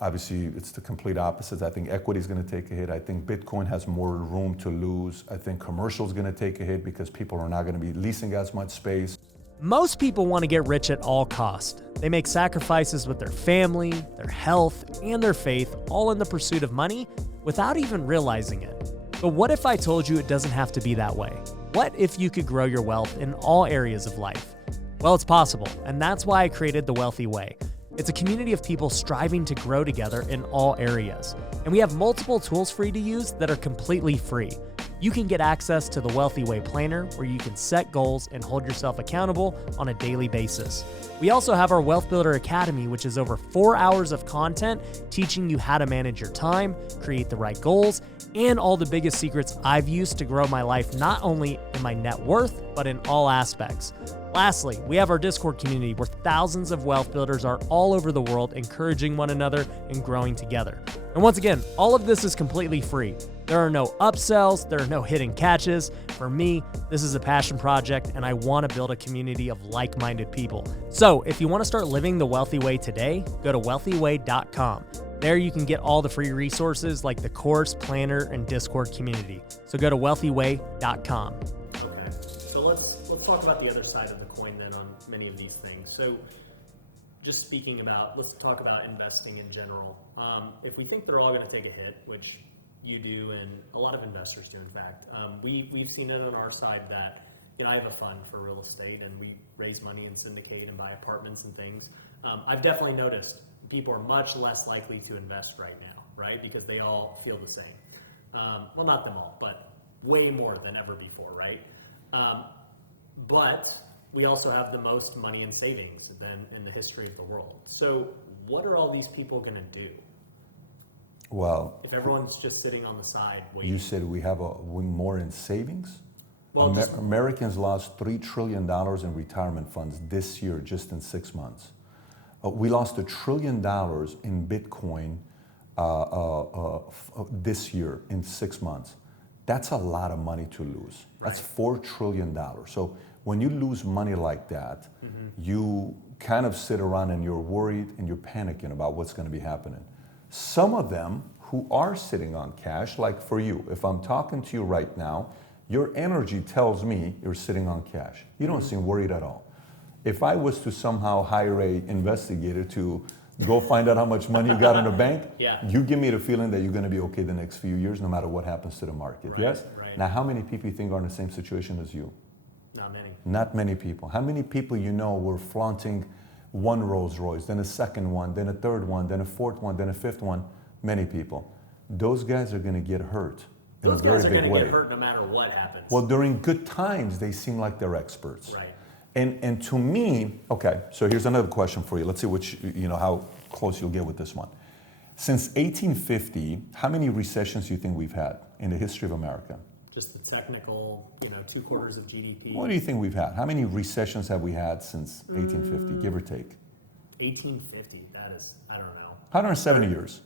obviously it's the complete opposites. I think equity is going to take a hit. I think Bitcoin has more room to lose. I think commercial is going to take a hit because people are not going to be leasing as much space. Most people want to get rich at all cost. They make sacrifices with their family, their health, and their faith, all in the pursuit of money without even realizing it. But what if I told you it doesn't have to be that way? What if you could grow your wealth in all areas of life? Well, it's possible, and that's why I created The Wealthy Way. It's a community of people striving to grow together in all areas. And we have multiple tools for you to use that are completely free. You can get access to the Wealthy Way Planner, where you can set goals and hold yourself accountable on a daily basis. We also have our Wealth Builder Academy, which is over 4 hours of content teaching you how to manage your time, create the right goals, and all the biggest secrets I've used to grow my life, not only in my net worth, but in all aspects. Lastly, we have our Discord community where thousands of wealth builders are all over the world encouraging one another and growing together. And once again, all of this is completely free. There are no upsells, there are no hidden catches. For me, this is a passion project and I want to build a community of like-minded people. So if you want to start living the wealthy way today, go to wealthyway.com. There you can get all the free resources like the course, planner, and Discord community. So go to wealthyway.com. Okay, so let's talk about the other side of the coin then on many of these things. So just speaking about, let's talk about investing in general. If we think they're all going to take a hit, which you do and a lot of investors do in fact, we've seen it on our side that, I have a fund for real estate and we raise money and syndicate and buy apartments and things. I've definitely noticed people are much less likely to invest right now, right? Because they all feel the same. Well, not them all, but way more than ever before, right? But we also have the most money in savings than in the history of the world. So what are all these people going to do? Well, if everyone's just sitting on the side waiting. You said we have more in savings? Well, Americans lost $3 trillion in retirement funds this year, just in 6 months. We lost $1 trillion in Bitcoin this year in 6 months. That's a lot of money to lose. Right. That's $4 trillion. So when you lose money like that, you kind of sit around and you're worried and you're panicking about what's going to be happening. Some of them who are sitting on cash, like for you, if I'm talking to you right now, your energy tells me you're sitting on cash. You don't seem worried at all. If I was to somehow hire an investigator to go find out how much money you got in the bank, you give me the feeling that you're going to be okay the next few years, no matter what happens to the market. Right, yes? Right. Now, how many people you think are in the same situation as you? Not many. Not many people. How many people you know were flaunting one Rolls Royce, then a second one, then a third one, then a fourth one, then a fifth one? Many people. Those guys are going to get hurt. Those guys are going to get hurt no matter what happens. Well, during good times, they seem like they're experts. Right. And to me, okay, so here's another question for you. Let's see how close you'll get with this one. Since 1850, how many recessions do you think we've had in the history of America? Just the technical, 2/4 of GDP. What do you think we've had? How many recessions have we had since 1850, give or take? 1850, that is, I don't know. 170 years.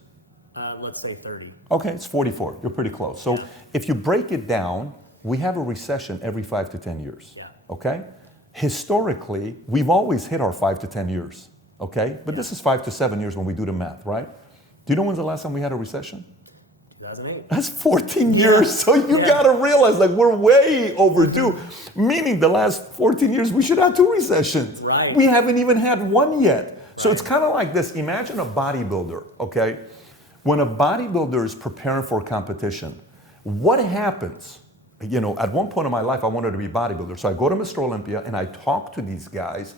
Let's say 30. Okay, it's 44. You're pretty close. So if you break it down, we have a recession every 5 to 10 years. Yeah. Okay? Historically, we've always hit our 5 to 10 years. Okay? But this is 5 to 7 years when we do the math, right? Do you know when's the last time we had a recession? 2008. That's 14 years. So you gotta realize, we're way overdue. Meaning the last 14 years, we should have 2 recessions. Right. We haven't even had one yet. So it's kind of like this. Imagine a bodybuilder, okay? When a bodybuilder is preparing for a competition, what happens? At one point in my life, I wanted to be a bodybuilder. So I go to Mr. Olympia and I talk to these guys.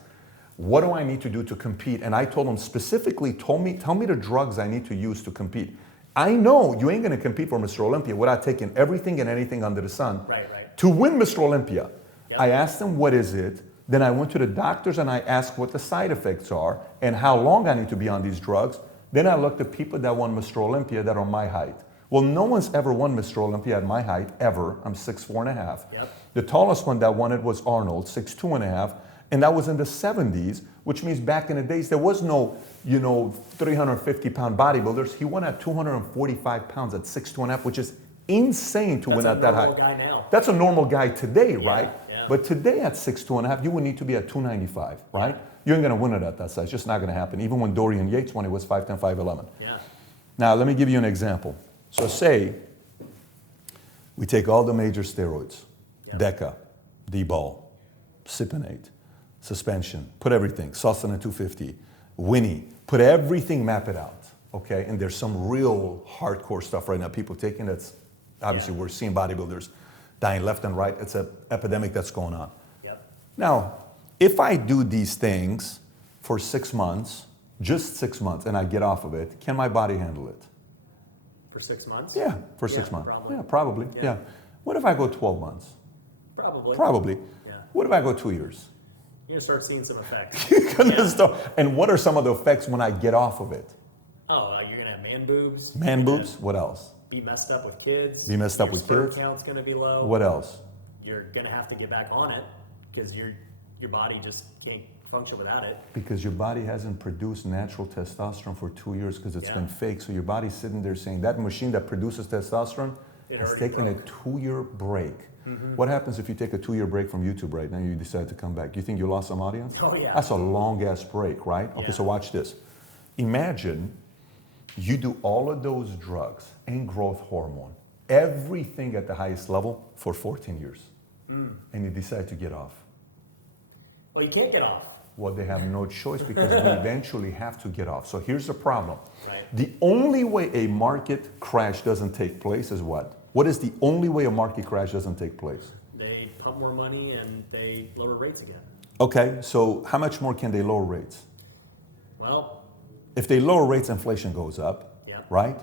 What do I need to do to compete? And I told them specifically, tell me the drugs I need to use to compete. I know you ain't going to compete for Mr. Olympia without taking everything and anything under the sun. Right. To win Mr. Olympia, Yep. I asked them, what is it? Then I went to the doctors and I asked what the side effects are and how long I need to be on these drugs. Then I looked at people that won Mr. Olympia that are my height. Well, no one's ever won Mr. Olympia at my height, ever. I'm 6'4.5". Yep. The tallest one that won it was Arnold, 6'2.5", and that was in the 70s, which means back in the days there was no, 350-pound bodybuilders. He won at 245 pounds at 6'2.5", which is insane to win at that height. That's a normal guy now. That's a normal guy today, right? Yeah. But today at 6'2.5", you would need to be at 295, right? You ain't gonna win it at that size. Just not gonna happen. Even when Dorian Yates won, it was 5'10", 5'11". Yeah. Now let me give you an example. So say we take all the major steroids, Deca, D-ball, Cypionate, suspension, put everything, Sustanon 250, Winnie, put everything, map it out, okay? And there's some real hardcore stuff right now people taking that's, obviously we're seeing bodybuilders dying left and right. It's an epidemic that's going on. Yep. Now, if I do these things for 6 months, just 6 months, and I get off of it, can my body handle it? For 6 months? Yeah, for 6 months. Probably. Yeah, probably. Yeah. What if I go 12 months? Probably. Probably. Yeah. What if I go 2 years? You're going to start seeing some effects. You're gonna start. And what are some of the effects when I get off of it? Oh, you're going to have man boobs. Man You're boobs? What else? Be messed up with kids. Be messed up Your with sperm kids? count's going to be low. What else? You're going to have to get back on it because your body just can't function without it. Because your body hasn't produced natural testosterone for 2 years because it's been fake. So your body's sitting there saying that machine that produces testosterone has taken a 2-year break. What happens if you take a 2-year break from YouTube right now and you decide to come back? You think you lost some audience? Oh, yeah. That's a long ass break, right? Okay, so watch this. Imagine you do all of those drugs and growth hormone, everything at the highest level for 14 years. And you decide to get off. Well, you can't get off. Well, they have no choice because we eventually have to get off. So here's the problem. Right. The only way a market crash doesn't take place is what? What is the only way a market crash doesn't take place? They pump more money and they lower rates again. Okay, so how much more can they lower rates? Well, If they lower rates, inflation goes up, Yep. right?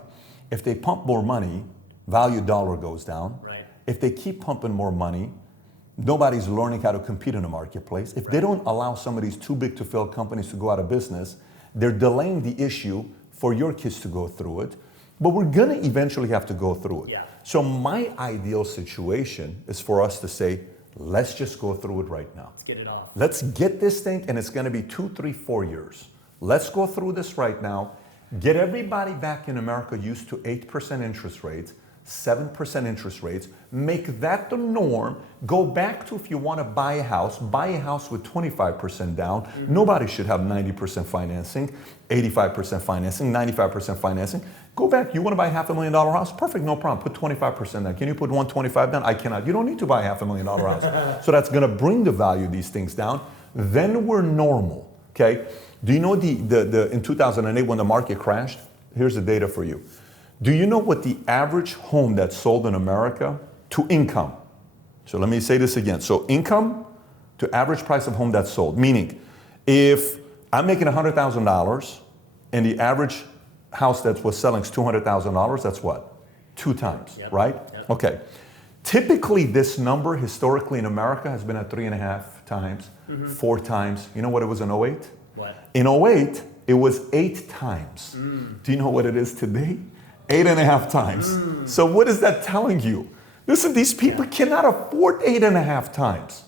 If they pump more money, value dollar goes down. Right. If they keep pumping more money, nobody's learning how to compete in the marketplace. If they don't allow some of these too big to fail companies to go out of business, they're delaying the issue for your kids to go through it. But we're gonna eventually have to go through it. Yeah. So my ideal situation is for us to say, let's just go through it right now. let's get it off. Let's get this thing, and it's gonna be 2, 3, 4 years. Let's go through this right now. Get everybody back in America used to 8% interest rates, 7% interest rates. Make that the norm. Go back to, if you wanna buy a house with 25% down. Nobody should have 90% financing, 85% financing, 95% financing. Go back, you wanna buy a $500,000 house? Perfect, no problem, put 25% down. Can you put 125 down? I cannot. You don't need to buy a $500,000 house. So that's gonna bring the value of these things down. Then we're normal, okay? Do you know in 2008 when the market crashed? Here's the data for you. Do you know what the average home that's sold in America to income? So let me say this again. So income to average price of home that's sold. Meaning, if I'm making $100,000 and the average house that was selling is $200,000, that's what? 2 times, right? Yep. Okay. Typically, this number historically in America has been at 3.5 times, 4 times. You know what it was in 08? What? In 08, it was 8 times. Do you know what it is today? 8.5 times. So what is that telling you? Listen, these people cannot afford 8.5 times.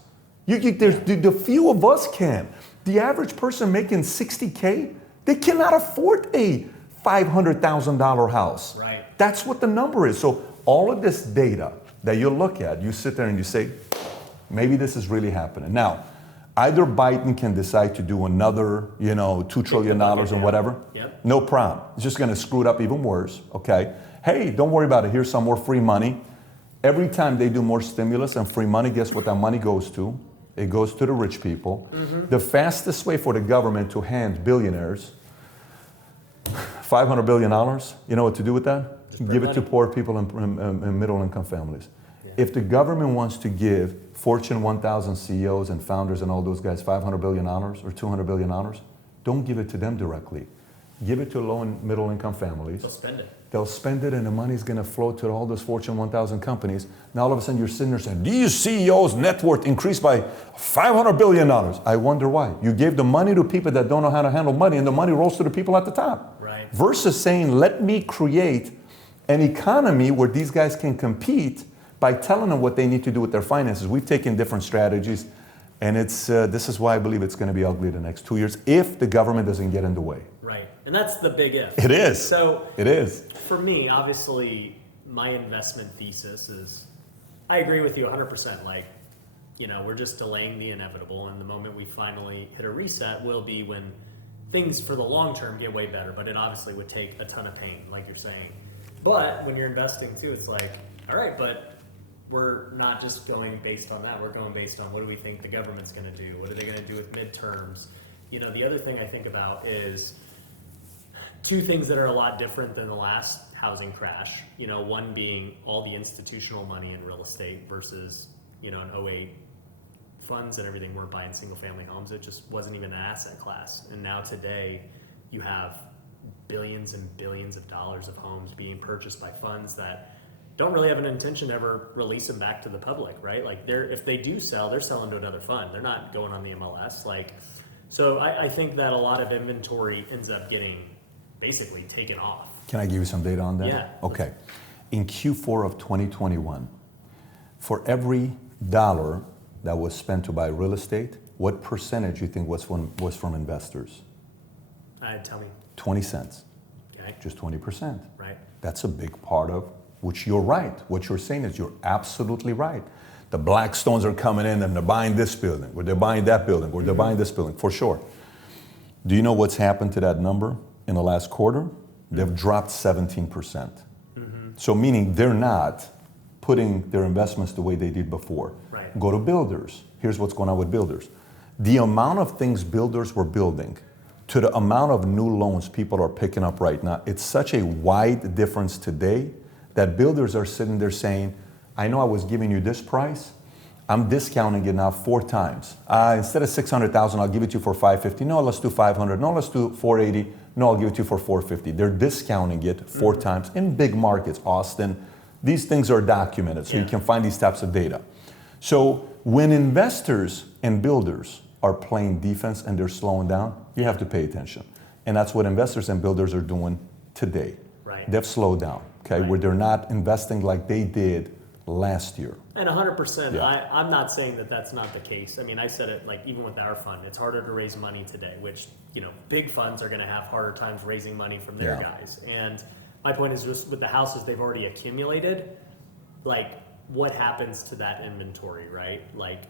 The few of us can. The average person making $60K, they cannot afford a $500,000 house. Right. That's what the number is. So all of this data that you look at, you sit there and you say, maybe this is really happening. Now, either Biden can decide to do another, $2 trillion and whatever. Yep. No problem. It's just going to screw it up even worse, okay? Hey, don't worry about it. Here's some more free money. Every time they do more stimulus and free money, guess what that money goes to? It goes to the rich people. The fastest way for the government to hand billionaires $500 billion, you know what to do with that? Give it to poor people and middle-income families. If the government wants to give Fortune 1000 CEOs and founders and all those guys $500 billion or $200 billion, don't give it to them directly. give it to low and middle income families. They'll spend it. They'll spend it, and the money's going to flow to all those Fortune 1000 companies. Now all of a sudden you're sitting there saying, these CEOs' net worth increased by $500 billion. I wonder why. You gave the money to people that don't know how to handle money, and the money rolls to the people at the top. Right. Versus saying, let me create an economy where these guys can compete by telling them what they need to do with their finances. We've taken different strategies, and this is why I believe it's going to be ugly the next 2 years if the government doesn't get in the way. Right. And that's the big if. It is. So it is. For me, obviously, my investment thesis is, I agree with you 100%. Like, we're just delaying the inevitable, and the moment we finally hit a reset will be when things for the long term get way better, but it obviously would take a ton of pain, like you're saying. But when you're investing too, it's like, all right, but we're not just going based on that. We're going based on what do we think the government's going to do? What are they going to do with midterms? The other thing I think about is two things that are a lot different than the last housing crash. One being all the institutional money in real estate versus, in 08, funds and everything weren't buying single family homes. It just wasn't even an asset class. And now today you have billions and billions of dollars of homes being purchased by funds that don't really have an intention to ever release them back to the public, right? Like if they do sell, they're selling to another fund. They're not going on the MLS. So I think that a lot of inventory ends up getting basically taken off. Can I give you some data on that? Yeah. Okay. In Q4 of 2021, for every dollar that was spent to buy real estate, what percentage you think was from investors? Tell me. 20 cents. Okay. Just 20%. Right. That's a big part of which you're right. What you're saying is you're absolutely right. The Blackstones are coming in and they're buying this building, or they're buying that building, or they're buying this building, for sure. Do you know what's happened to that number in the last quarter? They've dropped 17%. Mm-hmm. So meaning they're not putting their investments the way they did before. Right. Go to builders. Here's what's going on with builders. The amount of things builders were building to the amount of new loans people are picking up right now, it's such a wide difference today that builders are sitting there saying, I know I was giving you this price, I'm discounting it now 4 times. Instead of $600,000, I'll give it to you for $550. No, let's do $500. No, let's do $480. No, I'll give it to you for $450. They're discounting it 4 times in big markets, Austin. These things are documented, so you can find these types of data. So when investors and builders are playing defense and they're slowing down, you have to pay attention. And that's what investors and builders are doing today. Right. They've slowed down, okay, where they're not investing like they did last year. And 100%, Yeah. I'm not saying that that's not the case. I mean, I said it, like, even with our fund, it's harder to raise money today, which, big funds are going to have harder times raising money from their guys. And my point is just with the houses they've already accumulated, like, what happens to that inventory, right? Like,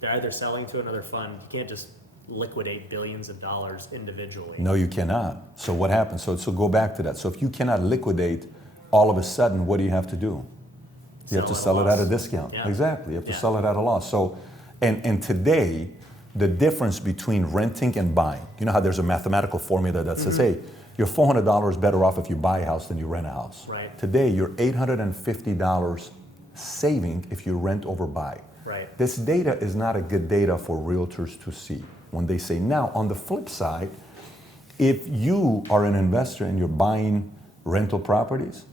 they're either selling to another fund. You can't just liquidate billions of dollars individually. No, you cannot. So what happens? So go back to that. So if you cannot liquidate, all of a sudden, what do you have to do? You have to sell it at a discount. Yeah. Exactly. You have to sell it at a loss. So, and today, the difference between renting and buying, you know how there's a mathematical formula that says, hey, you're $400 better off if you buy a house than you rent a house. Right. Today, you're $850 saving if you rent over buy. Right. This data is not a good data for realtors to see when they say. Now, on the flip side, if you are an investor and you're buying rental properties,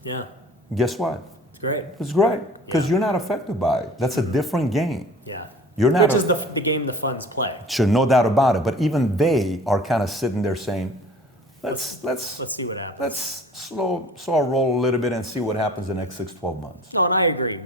guess what? It's great. It's great because you're not affected by it. That's a different game. Yeah. You're not. Which is the game the funds play. Sure, no doubt about it. But even they are kind of sitting there saying, let's see what happens. Let's slow our roll a little bit and see what happens in the next 6-12 months. No, and I agree.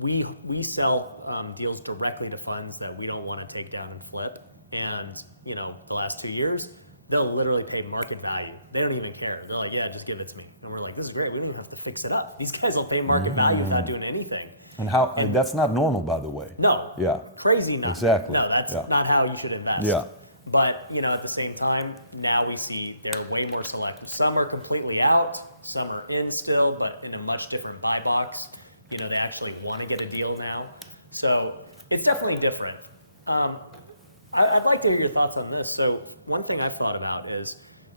We sell deals directly to funds that we don't want to take down and flip. And the last 2 years, they'll literally pay market value. They don't even care. They're like, yeah, just give it to me. And we're like, this is great. We don't even have to fix it up. These guys will pay market value without doing anything. And that's not normal, by the way. No. Yeah. Crazy not. Exactly. No, that's not how you should invest. Yeah. But, at the same time, now we see they're way more selective. Some are completely out. Some are in still, but in a much different buy box. They actually want to get a deal now. So it's definitely different. I'd like to hear your thoughts on this. So one thing I've thought about is,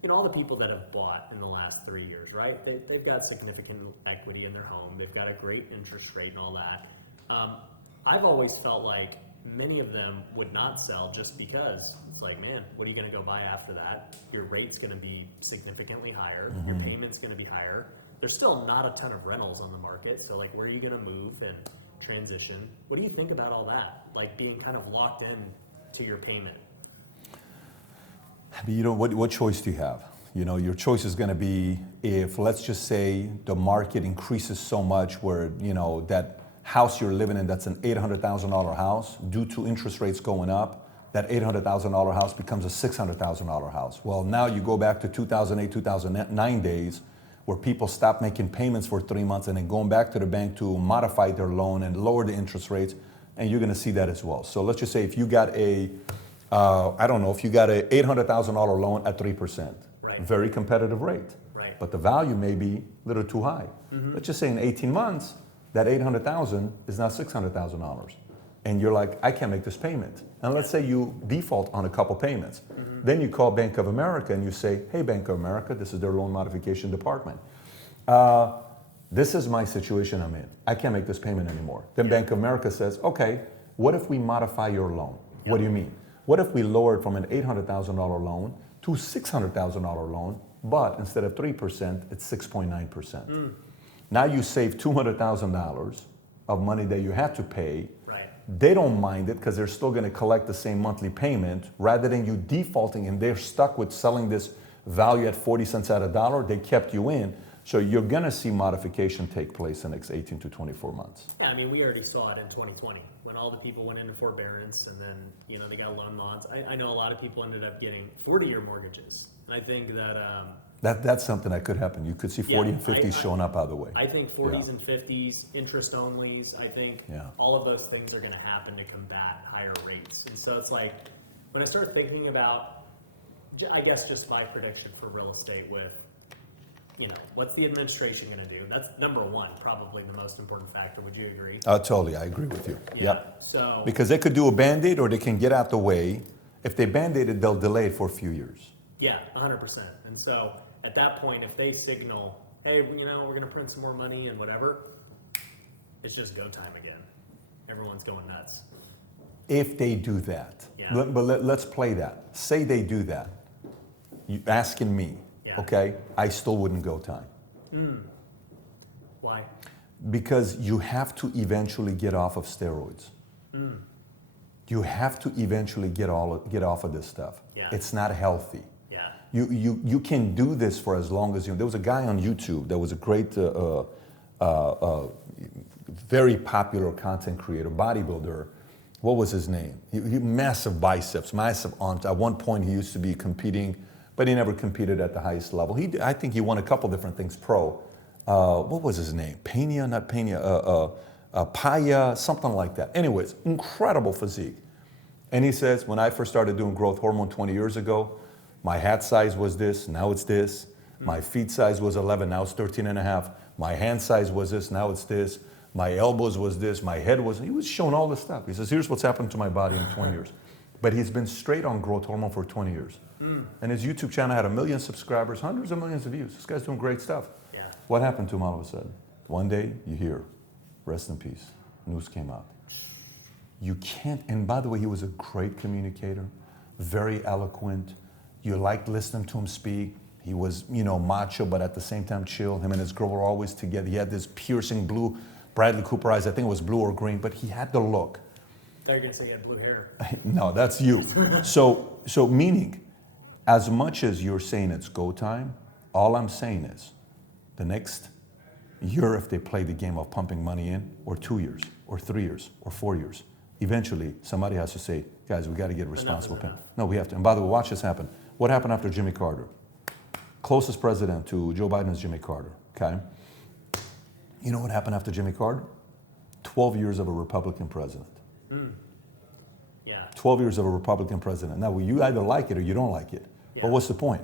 all the people that have bought in the last 3 years, right? They've got significant equity in their home. They've got a great interest rate and all that. I've always felt like many of them would not sell just because it's like, man, what are you going to go buy after that? Your rate's going to be significantly higher. Your payment's going to be higher. There's still not a ton of rentals on the market. So like, where are you going to move and transition? What do you think about all that? Like being kind of locked in to your payment? But what choice do you have? Your choice is going to be if, let's just say, the market increases so much where, that house you're living in, that's an $800,000 house, due to interest rates going up, that $800,000 house becomes a $600,000 house. Well, now you go back to 2008, 2009 days where people stopped making payments for 3 months and then going back to the bank to modify their loan and lower the interest rates, and you're going to see that as well. So let's just say if you got if you got a $800,000 loan at 3%, right. Very competitive rate, right. But the value may be a little too high. Let's just say in 18 months, that $800,000 is now $600,000. And you're like, I can't make this payment. And let's say you default on a couple payments. Then you call Bank of America and you say, hey, Bank of America, this is their loan modification department. This is my situation I'm in. I can't make this payment anymore. Then Bank of America says, okay, what if we modify your loan? What do you mean? What if we lower it from an $800,000 loan to $600,000 loan, but instead of 3%, it's 6.9%. Now you save $200,000 of money that you had to pay. Right. They don't mind it because they're still going to collect the same monthly payment. Rather than you defaulting and they're stuck with selling this value at 40 cents at a dollar, they kept you in. So you're going to see modification take place in the next 18 to 24 months. Yeah, I mean, we already saw it in 2020 when all the people went into forbearance and then, they got loan mods. I know a lot of people ended up getting 40-year mortgages. And I think that... That's something that could happen. You could see 40 and 50s showing up either way. I think 40s and 50s, interest onlys, I think all of those things are going to happen to combat higher rates. And so it's like, when I start thinking about, I guess just my prediction for real estate with, what's the administration going to do? That's number one, probably the most important factor. Would you agree? Totally. I agree with you. Yeah. Yep. So because they could do a Band-Aid or they can get out the way. If they Band-Aid it, they'll delay it for a few years. Yeah, 100%. And so at that point, if they signal, hey, we're going to print some more money and whatever, it's just go time again. Everyone's going nuts. If they do that. Yeah. Let's play that. Say they do that. You asking me, okay? I still wouldn't go time. Why? Because you have to eventually get off of steroids. You have to eventually get off of this stuff. Yeah. It's not healthy. Yeah. You can do this for as long as you. There was a guy on YouTube that was a great, very popular content creator, bodybuilder. What was his name? He massive biceps, massive arms. At one point, he used to be competing, but he never competed at the highest level. I think he won a couple different things pro. What was his name? Not Pena. Paya, something like that. Anyways, incredible physique. And he says, when I first started doing growth hormone 20 years ago, my hat size was this, now it's this. My feet size was 11, now it's 13 and a half. My hand size was this, now it's this. My elbows was this, my head was, he was showing all this stuff. He says, here's what's happened to my body in 20 years. But he's been straight on growth hormone for 20 years. And his YouTube channel had 1 million subscribers, hundreds of millions of views. This guy's doing great stuff. Yeah. What happened to him all of a sudden? One day, you hear, rest in peace. News came out. You can't, and by the way, he was a great communicator, very eloquent. You liked listening to him speak. He was, macho, but at the same time chill. Him and his girl were always together. He had this piercing blue Bradley Cooper eyes. I think it was blue or green, but he had the look. They're going to say he had blue hair. No, that's you. So meaning, as much as you're saying it's go time, all I'm saying is the next year, if they play the game of pumping money in, or 2 years, or 3 years, or 4 years, eventually somebody has to say, guys, we got to get a responsible payment. No, we have to. And by the way, watch this happen. What happened after Jimmy Carter? Closest president to Joe Biden is Jimmy Carter, okay? You know what happened after Jimmy Carter? 12 years of a Republican president. Yeah. 12 years of a Republican president. Now, you either like it or you don't like it. Yeah. But what's the point?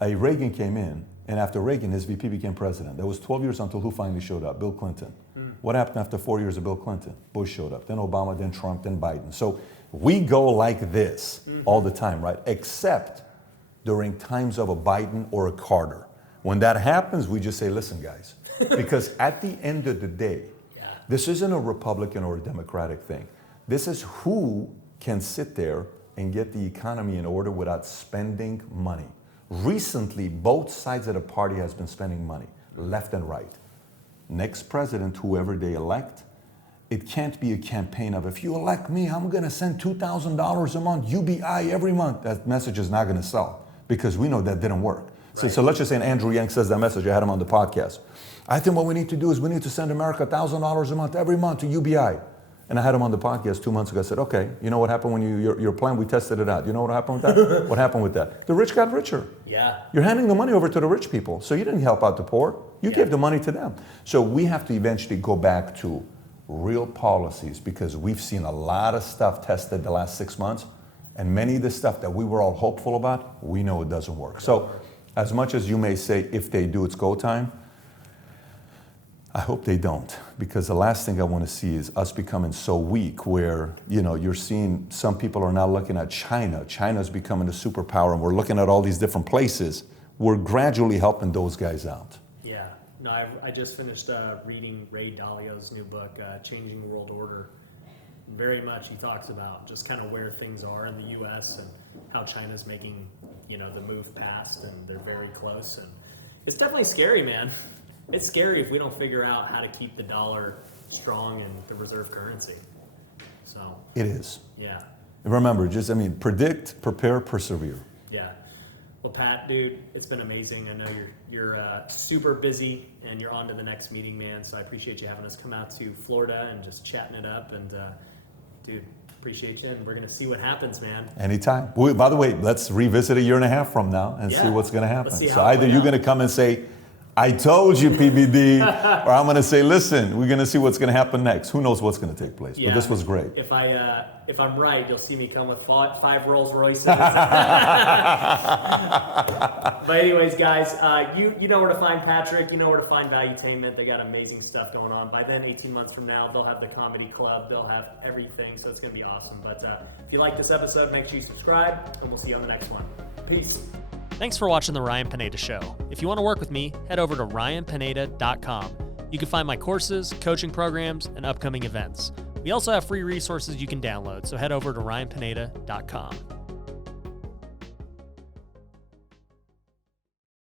Reagan came in, and after Reagan, his VP became president. That was 12 years until who finally showed up? Bill Clinton. What happened after 4 years of Bill Clinton? Bush showed up, then Obama, then Trump, then Biden. So we go like this all the time, right? Except during times of a Biden or a Carter. When that happens, we just say, listen, guys, because at the end of the day, this isn't a Republican or a Democratic thing. This is who can sit there and get the economy in order without spending money. Recently, both sides of the party has been spending money, left and right. Next president, whoever they elect, it can't be a campaign of, if you elect me, I'm gonna send $2,000 a month, UBI every month. That message is not gonna sell because we know that didn't work. Right. So let's just say Andrew Yang says that message, I had him on the podcast. I think what we need to do is we need to send America $1,000 a month every month to UBI. And I had him on the podcast 2 months ago. I said, okay, you know what happened when your plan, we tested it out. You know what happened with that? What happened with that? The rich got richer. Yeah. You're handing the money over to the rich people. So you didn't help out the poor. You gave the money to them. So we have to eventually go back to real policies because we've seen a lot of stuff tested the last 6 months. And many of the stuff that we were all hopeful about, we know it doesn't work. So as much as you may say, if they do, it's go time, I hope they don't, because the last thing I want to see is us becoming so weak where, you're seeing some people are now looking at China. China's becoming a superpower, and we're looking at all these different places. We're gradually helping those guys out. Yeah. No, I just finished reading Ray Dalio's new book, Changing the World Order. Very much he talks about just kind of where things are in the U.S. and how China's making, the move past, and they're very close. And it's definitely scary, man. It's scary if we don't figure out how to keep the dollar strong and the reserve currency. So it is. Yeah. Remember, predict, prepare, persevere. Yeah. Well, Pat, dude, it's been amazing. I know you're super busy and you're on to the next meeting, man. So I appreciate you having us come out to Florida and just chatting it up. And dude, appreciate you. And we're gonna see what happens, man. Anytime. By the way, let's revisit a year and a half from now and see what's gonna happen. So either you're gonna come and say, I told you, PBD, or I'm going to say, listen, we're going to see what's going to happen next. Who knows what's going to take place? Yeah. But this was great. If I'm right, you'll see me come with 5 Rolls Royces. But anyways, guys, you know where to find Patrick. You know where to find Valuetainment. They got amazing stuff going on. By then, 18 months from now, they'll have the comedy club. They'll have everything, so it's going to be awesome. But if you like this episode, make sure you subscribe, and we'll see you on the next one. Peace. Thanks for watching The Ryan Pineda Show. If you want to work with me, head over to ryanpineda.com. You can find my courses, coaching programs, and upcoming events. We also have free resources you can download, so head over to ryanpineda.com.